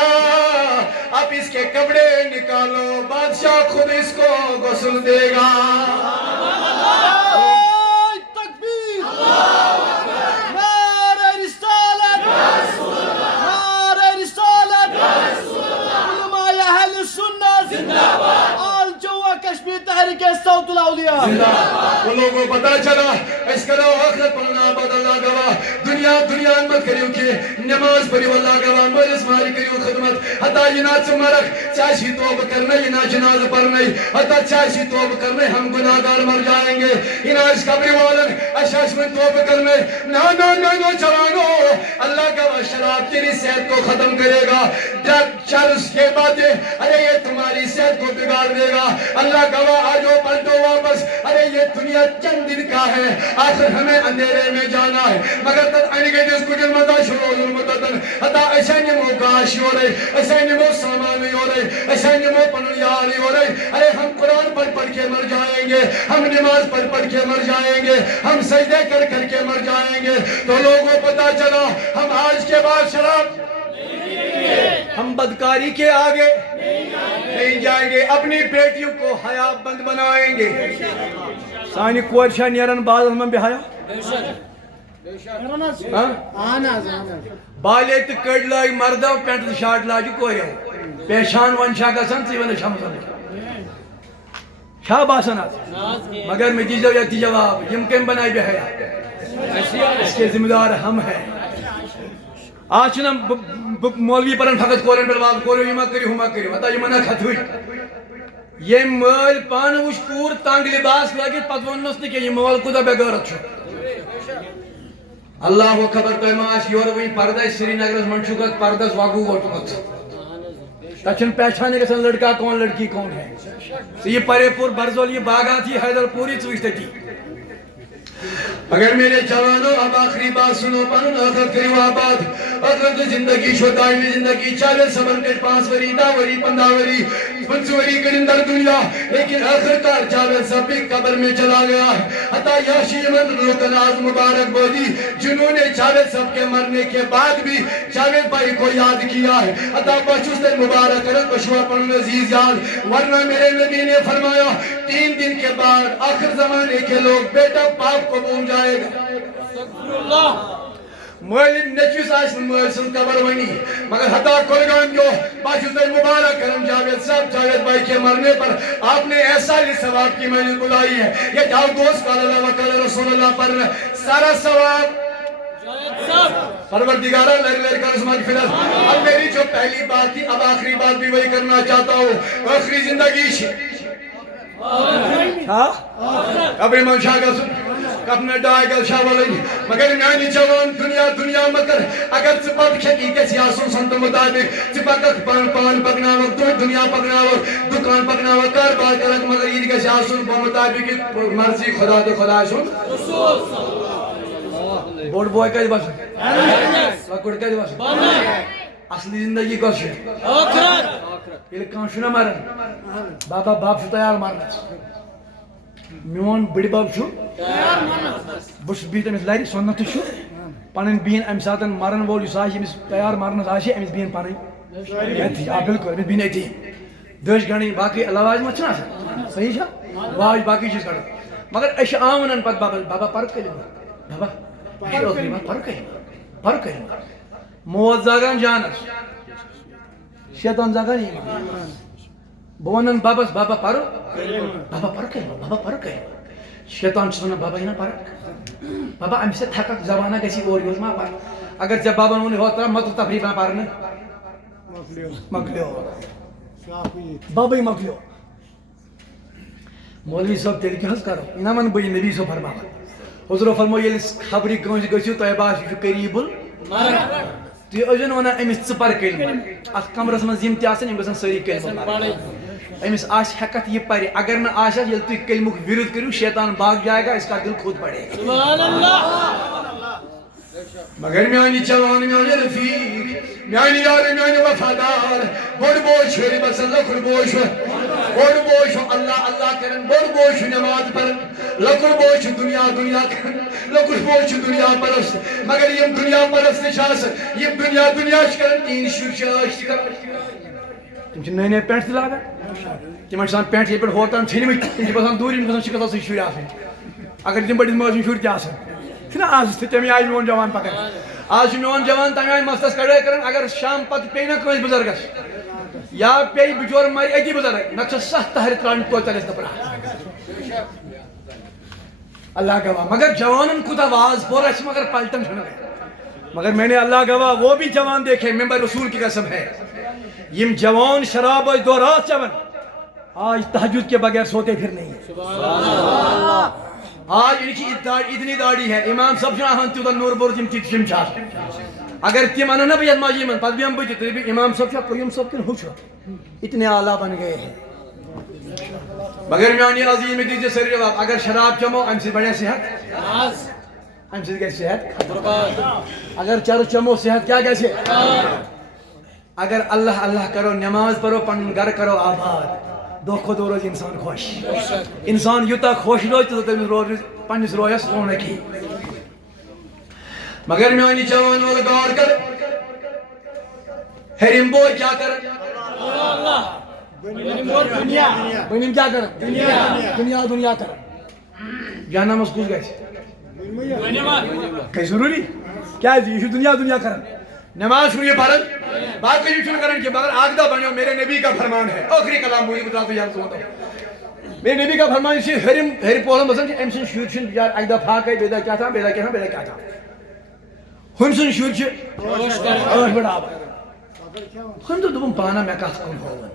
اب اس کے کپڑے نکالو بادشاہ خود اس کو غسل دے گا تکبیر نعرہ رسالت نعرہ رسالت علماء اہل سنت زندہ باد آل جوا کشمیر تحریک صوت الاولیاء ان لوگوں کو پتا چلا اس کرو آخرت پڑھنا آباد اللہ گواہ دنیا مت کریو کہ نماز پڑھیو اللہ گواہ مرس ماری کریو خدمت حتی ینات مرک چاہشی توب کرنے ینا جناز پڑھنے حتی چاہشی توب کرنے ہم گناہگار مر جائیں گے ینا اس قبری والن اشاش میں توب کرنے نو جوانو اللہ گواہ شراب تیری صحت کو ختم کرے گا ڈرگ چرس کے باتیں ارے یہ تمہاری صحت کو بگاڑ دے گا اللہ گواہ آجو پلٹو واپس ارے یہ دنیا چند دن کا ہے, آخر ہمیں اندھیرے میں جانا ہے. مگر تب آنے کے جس کچھ مدہ شروع المتدن حتی ایسا نمو کاشی ہو رہے, ایسا نمو سامانی ہو رہے, ایسا نمو پنیاری ہو رہے. ارے ہم قرآن پڑھ کے مر جائیں گے, ہم نماز پڑھ کے مر جائیں گے, ہم سجدے کر کے مر جائیں گے. تو لوگوں پتا چلا ہم آج کے بعد شراب, ہم بدکاری کے آگے نہیں جائیں گے, اپنی بیٹیوں کو حیا بند بنائیں گے. سانی کوشا نیرن باز ہم بے حیا بالے تو کڑ لاگ مردو پینٹ شارٹ لاج کوئی پیشان ون شاہ گسان سی ون شمس شاہ باسن مگر میں دیجو یا جواب یم کم بنائی بے حیا, اس کے ذمہ دار ہم ہیں. آج نا مولوی پرن فقط کورن پر واقع کورو یما کری ہما کری مطا یہ منع خط ہوئی. یہ مول پان وش پور تانگ لباس لگی پتونس نکے یہ مول کدا بے غیرت چھو. اللہ و خبر تو ماش یور وی پردہ سری نگر منشوکت پردہ واگو وٹمت تچن پہچانے کے سن لڑکا کون لڑکی کون ہے. یہ پرے پور برزول یہ باغاں تھی حیدر پوری چوشتے تھی. اگر میرے جوانوں اب آخری بات سنو پانون آخر کریو آباد آخر تو زندگی شو دائمی زندگی 40 سبر کٹ 5 وری 10 وری 15 وری 5 وری کرندر دنیا, لیکن آخر کار جاوید صاحب بھی قبر میں چلا گیا ہے. حتی یاشی من رکناز مبارک بودی جنہوں نے جاوید صاحب کے مرنے کے بعد بھی جاوید بھائی کو یاد کیا ہے. حتی بچوستر مبارک کرن بشوا پڑھن عزیز یاد, ورنہ میرے نبی نے فرمایا 3 دن کے بعد آخر زمانے کے لوگ بیٹا باپ کو بھول جائے گا. مول نچوس آسن مول سن قبر ونی مگر حتی کلگان جو باشوستر مبارک کرم جاوید صاحب جاوید بھائی کے مرنے پر آپ نے ایسا لی ثواب کی محنت بلائی ہے. یہ جاؤ دوست قال اللہ وقال رسول اللہ پر سارا ثواب پروردگارہ لڑ لڑ کر اسمان فلس. اب میری جو پہلی بات تھی اب آخری بات بھی وہی کرنا چاہتا ہوں. آخری زندگی قبر منشاہ کا سن کپنے ڈائی گل شاہ والی مگر میانی جوان دنیا مگر اگر چپت کھیتی کسی آسون سنت مطابق چپکت پان پکناور دنیا پکناور دکان پکناور کاربار کرک مگر یہ کسی آسون مطابق مرضی خدا تو خدا سن بوڑ بوائے کا بس لکڑ کا بس اصلی زندگی کس یہ کان چھو نہ مرن بابا باپ چھو تیار مرنس میون بڑی باب چھو بس بیت امس لاری سنت چھو پنن بین ام ساتن مرن وول یس آسہِ امس تیار مرنس آسہِ امس بین پنن ایتھی آ بالکل امس بین ایتھی دش گھنٹے باقی علاوہ مت چھنا صحیح چھا واج باقی چیز کڑ مگر اش آونن پت بابا پر کلمہ بابا پر کلمہ موت زاگان جانس شیطان زاگان ایمان بونن بابس بابا پرو بابا پر کلمہ شیطان چھس ونان بابا یہ پر بابا امس تھکک زبانہ گژھی اور یور ما پر اگر ژے بابا ون ہوترا مت تفریح پرن مکلیو بابا مکلیو مولوی صاحب تیل کیا کرو انامن بہ نبی صاحب فرماوان حضور فرمو یل خبری کنس گژھو تہ باس قریب تھی ازن ونان امس ژٕ پر کلمہ اتھ کمرس منٛز یم تہِ آسن یم گژھن سٲری کلمہ امس آس حکت یہ پرِ اگر نہ آس یل تھی کلمک ورد کرو شیطان بھاگ جائے گا اس کا دل خود پڑے گا. سبحان اللہ. مگر میانی جوان میانی رفیق میانی یار میانی وفادار بڑ بوش میری بسن لکڑ بوش بڑ بوش اللہ اللہ کرن بڑ بوش نماز پرن لکڑ بوش دنیا کرن لکڑ بوش دنیا پرست مگر یم دنیا پرست شاس یم دنیا کرن تین شوش کرن تم چھ نئے پینٹ لاگا تم آسان پینٹ یہ پہ ہوتان ژھنمت تم باسان دوٗرِم گژھان شکل سی شُرۍ آسٕنۍ اگر تم بڑس ماجہِ شُرۍ تہِ آسان چھُنہ آز تہِ تمہِ آیہِ میون جوان پکان آز چھُ میون جوان تمہِ آیہِ مستس کڑٲے کران اگر شام پتہٕ پیٚیہِ نہ کٲنٛسہِ بُزرگس یا پیٚیہِ بِچور مرِ أتی بُزرگ نتہٕ چھِ 7 تہرِ ترٛاونہِ توتہِ تلٮ۪س نہٕ پرٛاہ اللہ گواہ مگر جوانن کوٗتاہ واز پوٚر اَسہِ مگر پلٹن چھُنہٕ مگر میں نے اللہ گواہ وہ بھی جوان دیکھے ممبر رسول کی قسم ہے یم جوان شراب دو رات چون آج تہجد کے بغیر سوتے پھر نہیں آج ان کی اتنی داڑھی ہے امام صاحب چھُنہٕ تیوٗتاہ نور بور تم تم اگر تم انن نا بہت ماجی من پتہ بیہم بہٕ تہِ امام صاحب چھا قیوم صاحب کن ہُہ چھُ اتنے اعلیٰ بن گئے ہیں مگر میانی عظیم دیجیے سر جواب اگر شراب چمو ام سے بڑھیا صحت ام سے گژھِ صحت اگر چرس چمو صحت کیا گژھِ اگر اللہ اللہ کرو نماز پڑھو پن گھر کرو آباد دو کھو دو روز انسان خوش انسان یوتا خوش روز تو تمس روز پنس رویس رونقی مگر میانی جوان وول غور کر ہرم بوے کیا کر بنم کیا کر دنیا دنیا کر جہنمس کس گژھِ ضروری کیا یہ دنیا دنیا کرن نماز چھُنہٕ یہ پڑھن باقی یہ چھُنہٕ کرن کہ مگر اکھ دۄہ بنیو میرے نبی کا فرمان ہے آخری کلام وہی بتا تو یاد سنتا میرے نبی کا فرمان یہ ہرم ہر پولم بسن ام سن شُرۍ چھِنہٕ بچار اکھ دۄہ پھاکے بیٚیہِ دۄہ کیٛاہ تام بیٚیہِ دۄہ کیٛاہ تام بیٚیہِ دۄہ کیٛاہ تام ہُمۍ سٕنٛدۍ شُرۍ چھِ ٲٹھ بڑٕ آباد ہُمۍ دوٚپ دوٚپُن پانہ مےٚ کتھ کُن ہووُن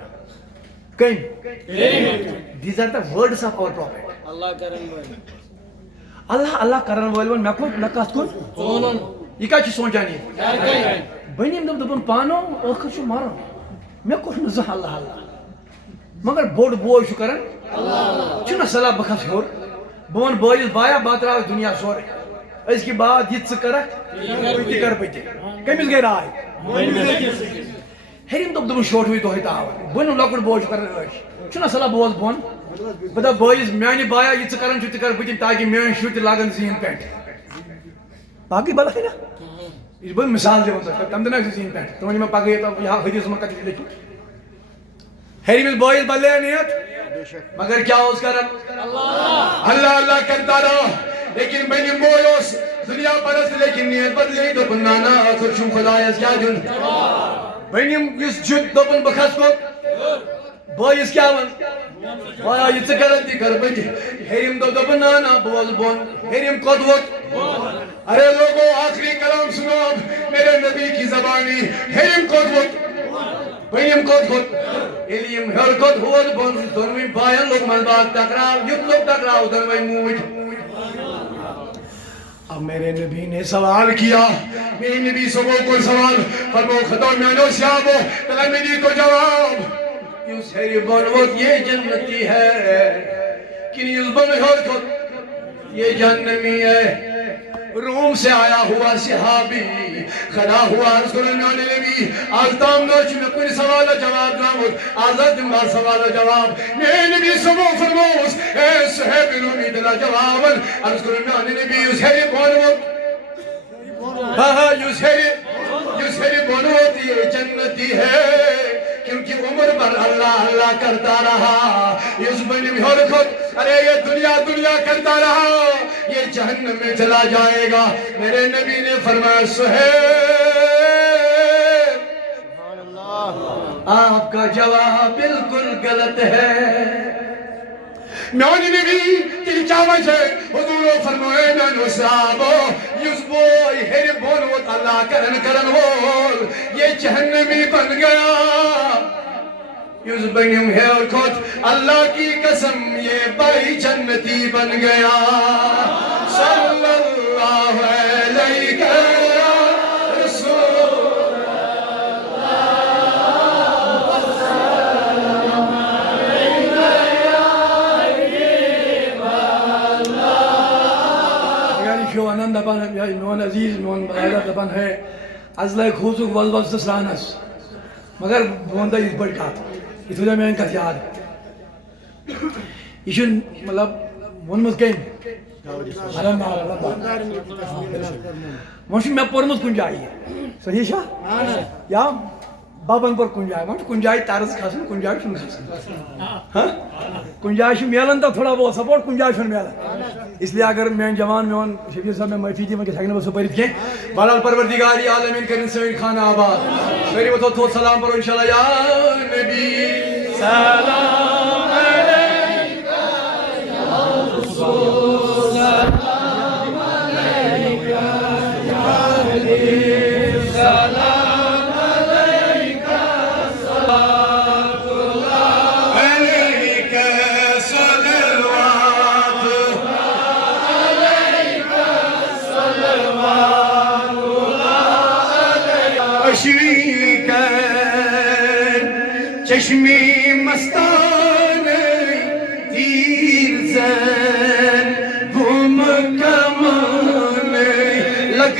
کٔمۍ these are the words of our prophet Allah Allah کرن وٲلۍ ووٚن مےٚ کتھ کُن یہ کیا چھ سوچان یہ بنیم دوٚپ دوٚپُن پانو ٲخر چھُ مرُن مےٚ کوٚر نہٕ زانٛہہ اللہ اللہ مگر بوٚڑ بوے چھُ کران چھُنہ صلاح بہٕ کھسہٕ ہیوٚر بہٕ وَنہٕ بٲیِس بایا بہٕ ترٛاوٕ دُنیا سورُے أزکہِ بعد یہِ ژٕ کَرکھ بہٕ تہِ کَرٕ بہٕ تہِ کٔمِس گٔے راے ہیٚرِم دوٚپ دوٚپُن شوٹھوٕے دۄہَے تاوَن بۄنِم لۄکُٹ بوے چھُ کران عٲش چھُنہ صلاح بوز بۄن بہٕ دَپہٕ بٲیِس میٛانہِ بایا یہِ ژٕ کران چھُکھ تہِ کَرٕ بہٕ تہِ تاکہِ میٛٲنۍ شُرۍ تہِ لاگن زیٖن پٮ۪نٛٹ باقی بلا ہے نا یہ بہت مثال دے ہوتا ہے تم دنیا سے سین پینٹ تو میں پاگے تو یہاں حدیث میں کہتے لکھی ہیری میں بوائز بلے نیت مگر کیا اس کا رب اللہ اللہ کرتا رہا لیکن میں نے بوئیوس دنیا پرست لیکن نیت بدلے تو بنانا آخر شم خدایس کیا جن میں نے اس جد دو بن بخص کو بوئیس کیا ون وایا یہ چکرن دی کر بجے ہیریم دو دو بنانا بول بون ہیریم قدوت ارے لوگوں آخری کلام سنو میرے نبی کی زبانی ہیریم قدوت بینیم قدوت علیم ہر قد ہوت بون دونوی بائن لوگ ملبات ٹکراو یت لوگ ٹکراو دنوی موج اب میرے نبی نے سوال کیا میرے نبی سبو کو سوال فرمو خطو میانو سیابو تلا میری تو جواب یوس ہیری بنوت یہ جنتی ہے کنی یوس بنوت یہ جہنمی ہے روم سے آیا ہوا صحابی خدا ہوا عرض کرنے نبی آج دام نوچ میں کوئی سوال جواب نامود آزاد دمار سوال جواب میں نبی سبو فرموس اے صحیب نومی دلا جواب عرض کرنے نبی یوس ہیری بنوت ہاں یوس ہیری بنوت یہ جنتی ہے کیونکہ عمر پر اللہ اللہ کرتا رہا اس بنی بھی ہر خود ارے یہ دنیا دنیا کرتا رہا یہ جہنم میں چلا جائے گا میرے نبی نے فرمایا سہیب آپ کا جواب بالکل غلط ہے میانی نبی تیری کیا وجہ حضور فرمائے نانو صحابو یس بوئی ہیری بونوت اللہ کرن وول یہ جہنمی بن گیا یس بنیم ہیر کھوت اللہ کی قسم یہ بائی جنتی بن گیا صلی اللہ علیہ آنند دپان میون عزیز میون برادر دپان ہے ازلے کھوسک ول ول سرانس مگر بوندا اس بڑ کت یہ تھوڑا میں کت یاد یہ مطلب ونمت کم وہ میں پورمت کن جائے صحیح شاہ یا بابن پر کن جائے کن جائے طرز کھسن کن جائے چھن کھسن کن جائے ملن تو تھوڑا بہت سپورٹ کن جائے ملن اس لیے اگر میں جوان میون شبیر صاحب میں معافی دی کہ ہیکہ سہ پرت کی بہرحال پروردگار عالمین کرن سٲنۍ خانہ آباد سٲری وتھو تھوٚد سلام پرو انشاءاللہ یا نبی سلام علیکہ یا رسول سلام علیکہ یا حبیب سلام چشمی مستان دی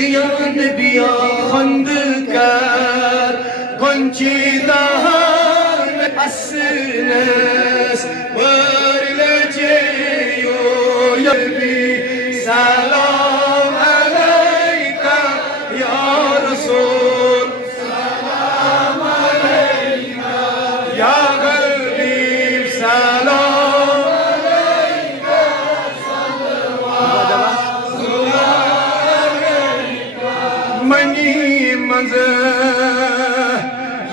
لقيان بيا خندكر كنتي دهان السنس ورلجيو يبي سلام عليك يا رسول سلام عليك يا قلبي سلام عليك صلوات منی منزه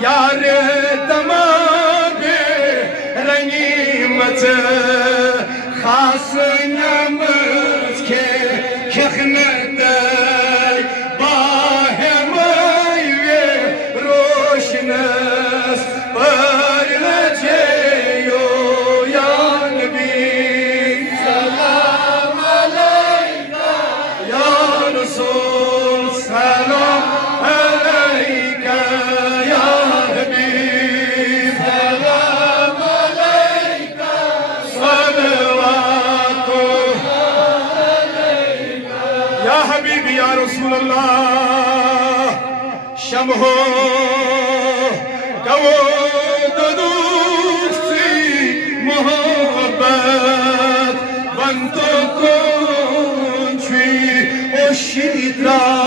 یار دماغ رنگی مت خاص نمز که کخنت باهمای روشنس برلجیو یا نبی سلام علیکا یا رسول سلام علیکا یا حبیب سلام علیکا صلوات یا حبیبی یا رسول اللہ شمہو گو دوستی محبت بندو کنچوی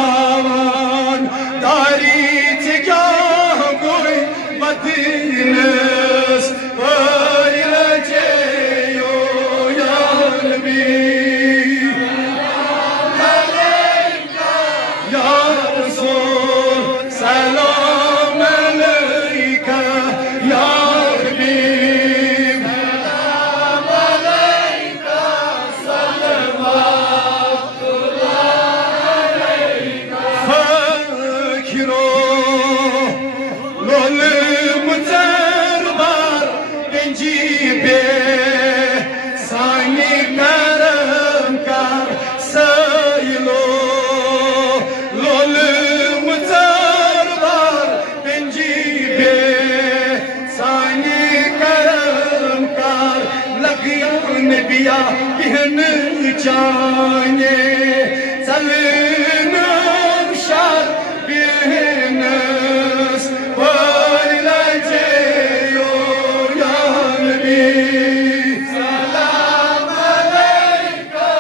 اشیدران داری تگاه گوی مدینس برلجیو یا نبی یا رسول سلام علیکا یا حبیب سلام علیکا صلوات فکرو لولم تربار بنجیبه سانی کرم کر سیلو لولم تربار بنجیبه سانی کرم کر لگیان بیا بہن جانے سلنم شار بہنس برلجیو یا نبی سلام علیکا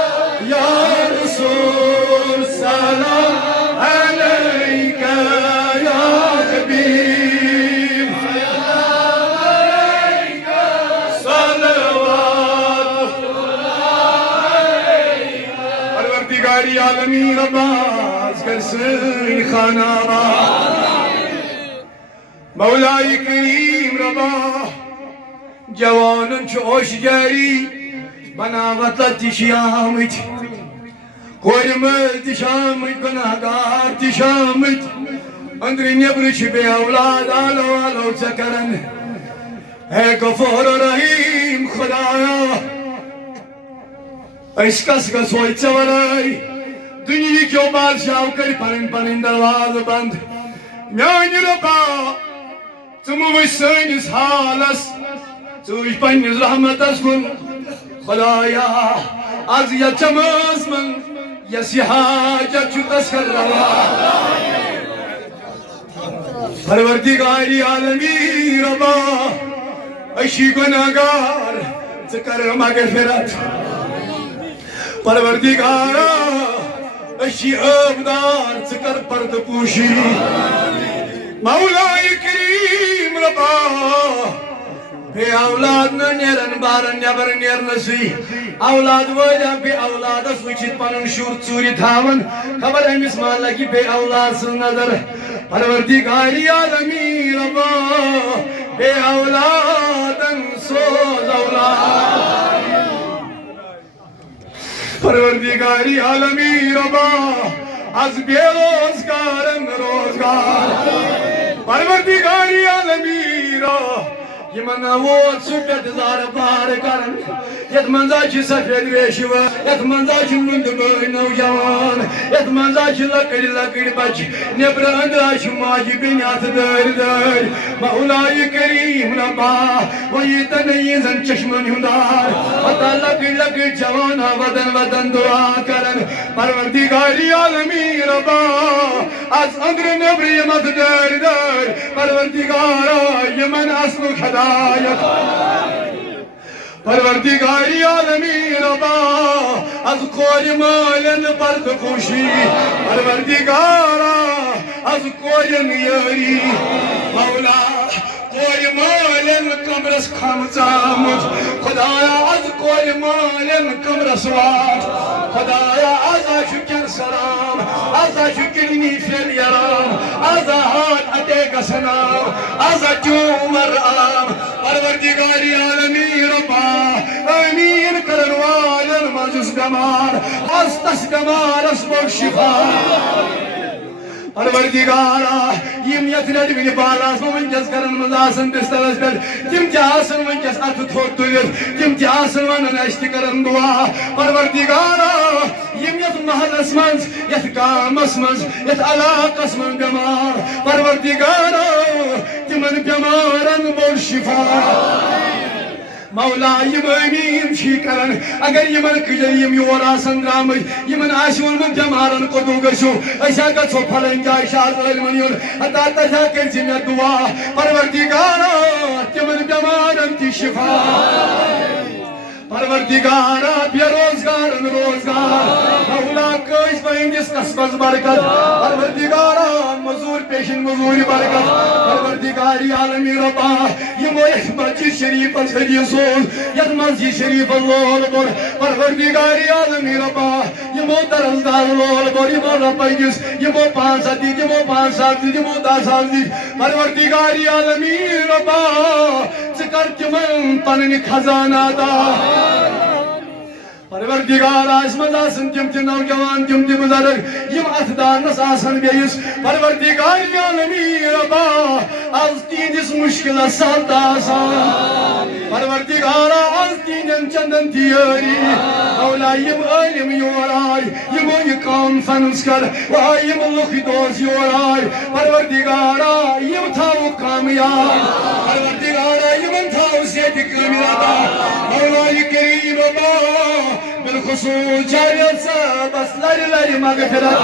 یا رسول سلام علیکا یا حبیب سلام علیکا صلوات پروردگاری عالمین عباس کرسن خانہ مولای کریم ربا جوانن چوش جاری بناوت تشیامت کورمل تشامت گناہگار تشامت اندر نیبر چھ بے اولاد آلو آلو چکرن اے غفور رحیم خدایا اس کس گسوئی چورائی دنیا کیوں بادشاہ کر پنن پنن دروازہ بند میانی ربا تموش سنس حالس چوش پنس رحمتس کن خدایا از یچمس من یسی حاجت چو تسکر روا پروردگاری عالمی ربا اشی گناہگار ذکر مغفرت پروردگارا اشی عبدار ذکر پرد پوشی مولای کریم ربا بے اولاد نہ نیرن بارن نیبر نیرنسی اولاد وجہ بے اولاد سوچت پنن شور چوری تھاون خبر امس مان لگی بے اولاد سن نظر پروردگاری عالمی ربا بے اولادن سوز اولاد پروردگاری عالمی ربا از بے روزگارن روزگار پروردگاری عالمی ربا یمن ووت سہ پیدزار بار کرن یت منزا چھ سفید ریشو یت منزا چھ نند بٲے نوجوان یت منزا چھ لکڑ لکڑ بچ نیبر اندرا چھ ماجہ بیٚنہِ اتھ دٲرۍ دٲرۍ مولائے کریم ربا ویتن یزن چشمن ہندار پتہ لکڑ لکڑ جوانا ودن ودن دعا کرن پروردگار عالمین ربا از اندر نیبر یم اتھ دٲرۍ دٲرۍ پروردگارا یمن اصل ہدایت پروردگار عالمین ربا از کور مالن پرد خوشی پروردگارا از کورن یاری مولا کور مالن کمرس خم ژامٕژ خدایا از کور مالن کمرس وات خدایا آزا چھُ کینسرام آزا چھُ کڈنی فیلیرام آزا ہارٹ اٹیک گژھان آزا ٹیومر عام پروردگار عالمین ربا آمین کرن والن منٛز بیمار از تس بیمارس بخش شفا پروردگارا یم یت نیٹ بالاس ونکس کرن مز آسن بسترس پہ تم تہ آسن ونکس ات تھوت تلت تم تہ آسن ونن اس تہ کرن دعا پروردگارا یم یت محلس مز یت گامس مز یت علاقس من بیمار پروردگارا تمن بیمارن بول شفا مولا یم امین چھ کرن اگر یمن کجر یم یور آسن درامت یمن آسہ وونمت بیمارن کوٚتو گژھو أسۍ ہا گژھو پھلٲنۍ جایہِ شاد عالمن یُن ہتا تتھا کٔرۍ زِ مےٚ دعا پروردگارا تمن بیمارن تہِ شفا پروردگارا بے روزگارن روزگار مولا کٲنٛسہِ پننس قصبس برکت پروردگارا مزور پیشن مزوری برکت پروردگار عالمین ربا یمو یتھ مسجد شریفس حدیث سوز یتھ مسجد شریف لول بور پروردگار عالمین ربا یمو درزدار لول بور یمو رۄپیہِ دِژ یمو 500 دِتۍ یمو 5,000 دِتۍ یمو 10,000 دِتۍ پروردگار عالمین ربا ژٕ کر تمن پنٕنۍ خزانہ عطا پروردگار آس مز آسن تم تہ نوجوان تم تہ بزرگ یم اتھ دانس آسن بیس پروردگار عالمین ربا از تہندس مشکلس سہل تہ آسان پروردگارا از تہندین چندن تیاری مولا یم عالم یور آئی یمو یہ کانفرنس کر وآئی یم لکھ دوست یور آئی پروردگارا یم تھاو کامیاب پروردگارا یمن تھاو صحت کامیاب مولا کریم ربا بالخصوص جاوید صاحب لری لری مغفرت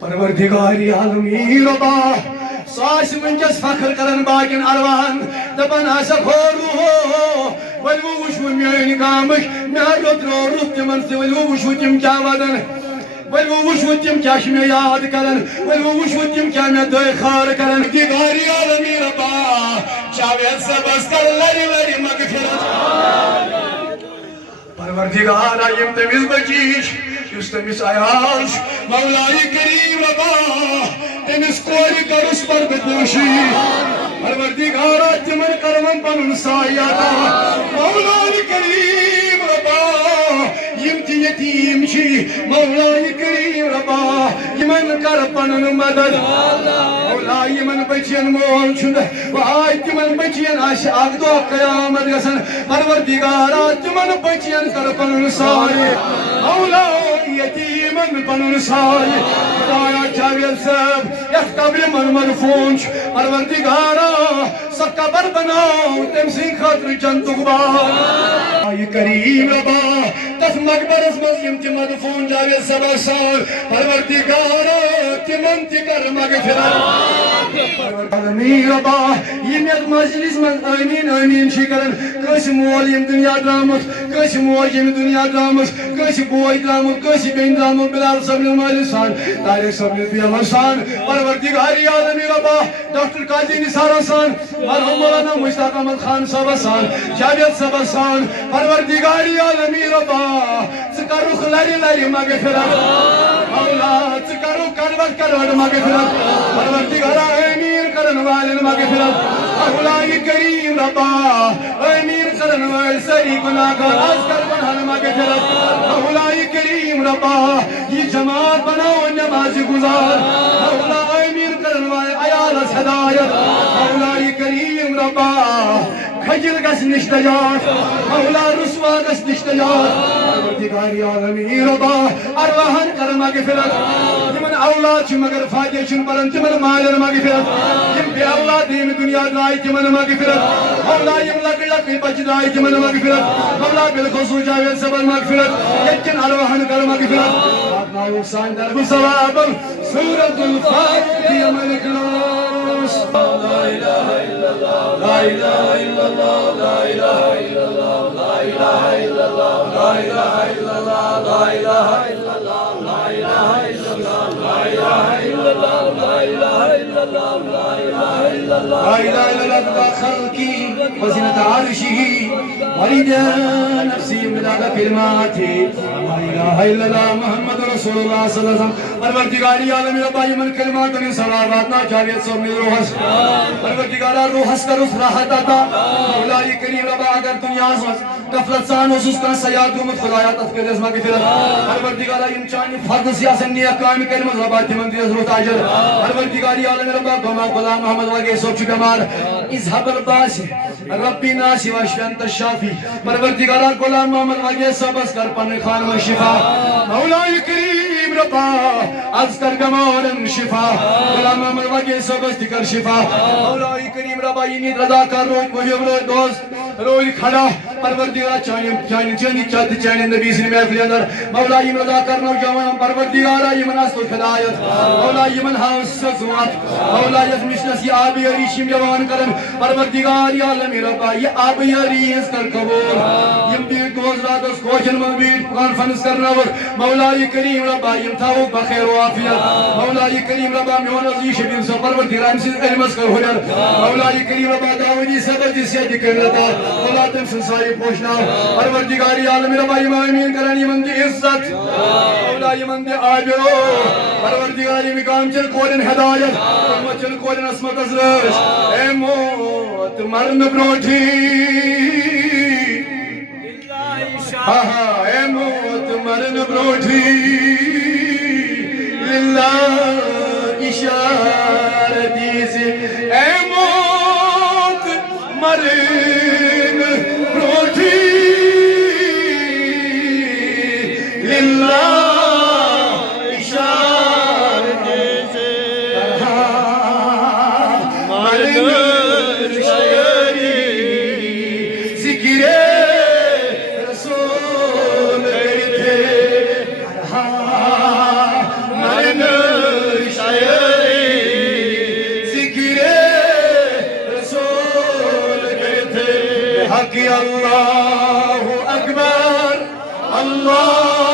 پروردگار عالمین ربا ساس ونکس فخر کرن باقین ارواحن دپن آسک ہو روحو ولو وشو میٲنۍ گامٕکۍ مےٚ رُت رُت تِمن تہِ ولو وشو تِم کیٛاہ ودن ولو وشو تِم کیٛاہ چھِ مےٚ یاد کرن ولو وشو تِم کیٛاہ مےٚ دٲے خار کرن پروردگار عالمین ربا جاوید صاحبس کر لری لری مغفرت پروردگارا یم تمس بچیش یس تمس عیال مولائے کریم ربا تمس کور کرس پرد پوشی پروردگارا تمن کرون پنن سایہ عطا مولائے کریم ربا یم تہ یتیم چھ مولائے کریم ربا یمن کر پنن مدد مولا یمن بچین مول چھُنہ وآی تمن بچین آسہ اکھ دۄہ قیامت گژھن پروردگارا تمن بچین کر پنن سایہ مولا یتیمن پنن سایہ خدایا جاوید صاحب یتھ قبر من مدفون پروردگارا سۄ قبر بناو تٔمۍ سٕنٛدِ خٲطرٕ جنتُک باغ یہ کریم ربا تتھ مقبرس منٛز یم تہِ مدفون جاوید صاحبس سان پروردگارا تمن تہِ کر مغفرت عالمین ربا یم یتھ مسجدس منٛز آمین آمین چھ کران کٲنٛسہِ مول یم دنیا درامُت کٲنٛسہِ موج یم دنیا درامٕژ کٲنٛسہِ بوے درامُت کٲنٛسہِ بیٚنہِ درامُت بلال صٲبنہِ مٲلِس سان طارق صٲبنہِ بیمس سان پروردگار عالمین ربا ڈاکٹر قاضی نثارس سان مرحوم مولانا مشتاق احمد خان صاحبس سان جاوید صاحبس سان پروردگار عالمین ربا ژٕ کرُکھ لرِ لرِ مغفرت مولا ژٕ کرُکھ کروٹ کروٹ مغفرت پروردگارا آمین کرن والن مغفرت مولائے کریم ربا آمین کرن وال ساری گناہگار آز کرن مغفرت مولائے کریم ربا یہ جماعت بناو نماز گزار مولا آمین کرن والے عیالس ہدایت مولا کریم ربا خجل گس نشتجات مولا رسوا گس نشتجات پروردگار عالمین ربا ارواحن کر مغفرت یمن اولاد چھ مگر فائدے چھن پرن تمن مالن مغفرت یم بے اولاد یم دنیا درائی تمن مغفرت مولا یم لکڑ لکڑ بچ درائی تمن مغفرت مولا بالخصوص جاوید صبر مغفرت یکن ارواحن کر مغفرت ناو سان درب ثواب سورۃ الفاتحہ ملک ناس لا الہ الا اللہ لا الہ الا اللہ لا الہ الا اللہ لا الہ الا اللہ لا الہ الا اللہ لا الہ الا اللہ لا الہ الا اللہ لا الہ الا اللہ لا الہ الا اللہ لا الہ الا اللہ لا الہ الا اللہ خلقی وزنة عرشه ورد نفسی مداد کلماتی لا الہ الا اللہ محمد رسول اللہ صلی اللہ علیہ وسلم پروردگاری عالم ربا یمن کلمات ان صلوات نا جاوید صاحب نے روحس پروردگار روحس کر اس راحت عطا مولا کریم ربا اگر دنیا اس غفلت سان اس کا سیاد گمت خدایا تذکر اس مغفرت پروردگار یم چانی فرض سیاست نیا کام کلمت ربا تمن دی ضرورت اجر پروردگاری عالم ربا گما غلام محمد وگے سوچ بیمار اذهب الباس ربی ناسی واشف انت الشافی پروردگار غلام محمد وگے سبس کر پن خان و شفا مولا کریم ربا از کر بیمارن شفا غلام محمد وگے سبس کر شفا مولا کریم ربا یہ رضا کر روز وہی دوست روز کھڑا پروردگار چانی چانی نبی سے محفل اندر مولا یہ رضا کرنا جوان پروردگار یہ مناس ہدایت مولا یہ من ہاؤس سزوات مولا یہ مشنس یہ آبی ریشم جوان کرن پروردگار عالم ربا یہ آبی ریز کر قبول یم بھی دوز رات اس کوچن من بھی کانفرنس کرنا ور مولا کریم ربا یم تھاو بخیر و عافیت مولا کریم ربا میون عزیز شبیر سے پروردگار سے علمس کر ہنر مولا کریم ربا داودی صبر جس سے کرتا مولا تم سے ساری پوچھنا پروردگار عالم ربا امین کرن یمن دی عزت مولا یمن دی آجرو پروردگار مقام چل کورن ہدایت چل کورن اسمت ازرش اے موت مرن بروٹھی اے موت مرن بروٹھی للہ اشارتی سے اے موت مرن بروٹھی للہ اللہ اکبر اللہ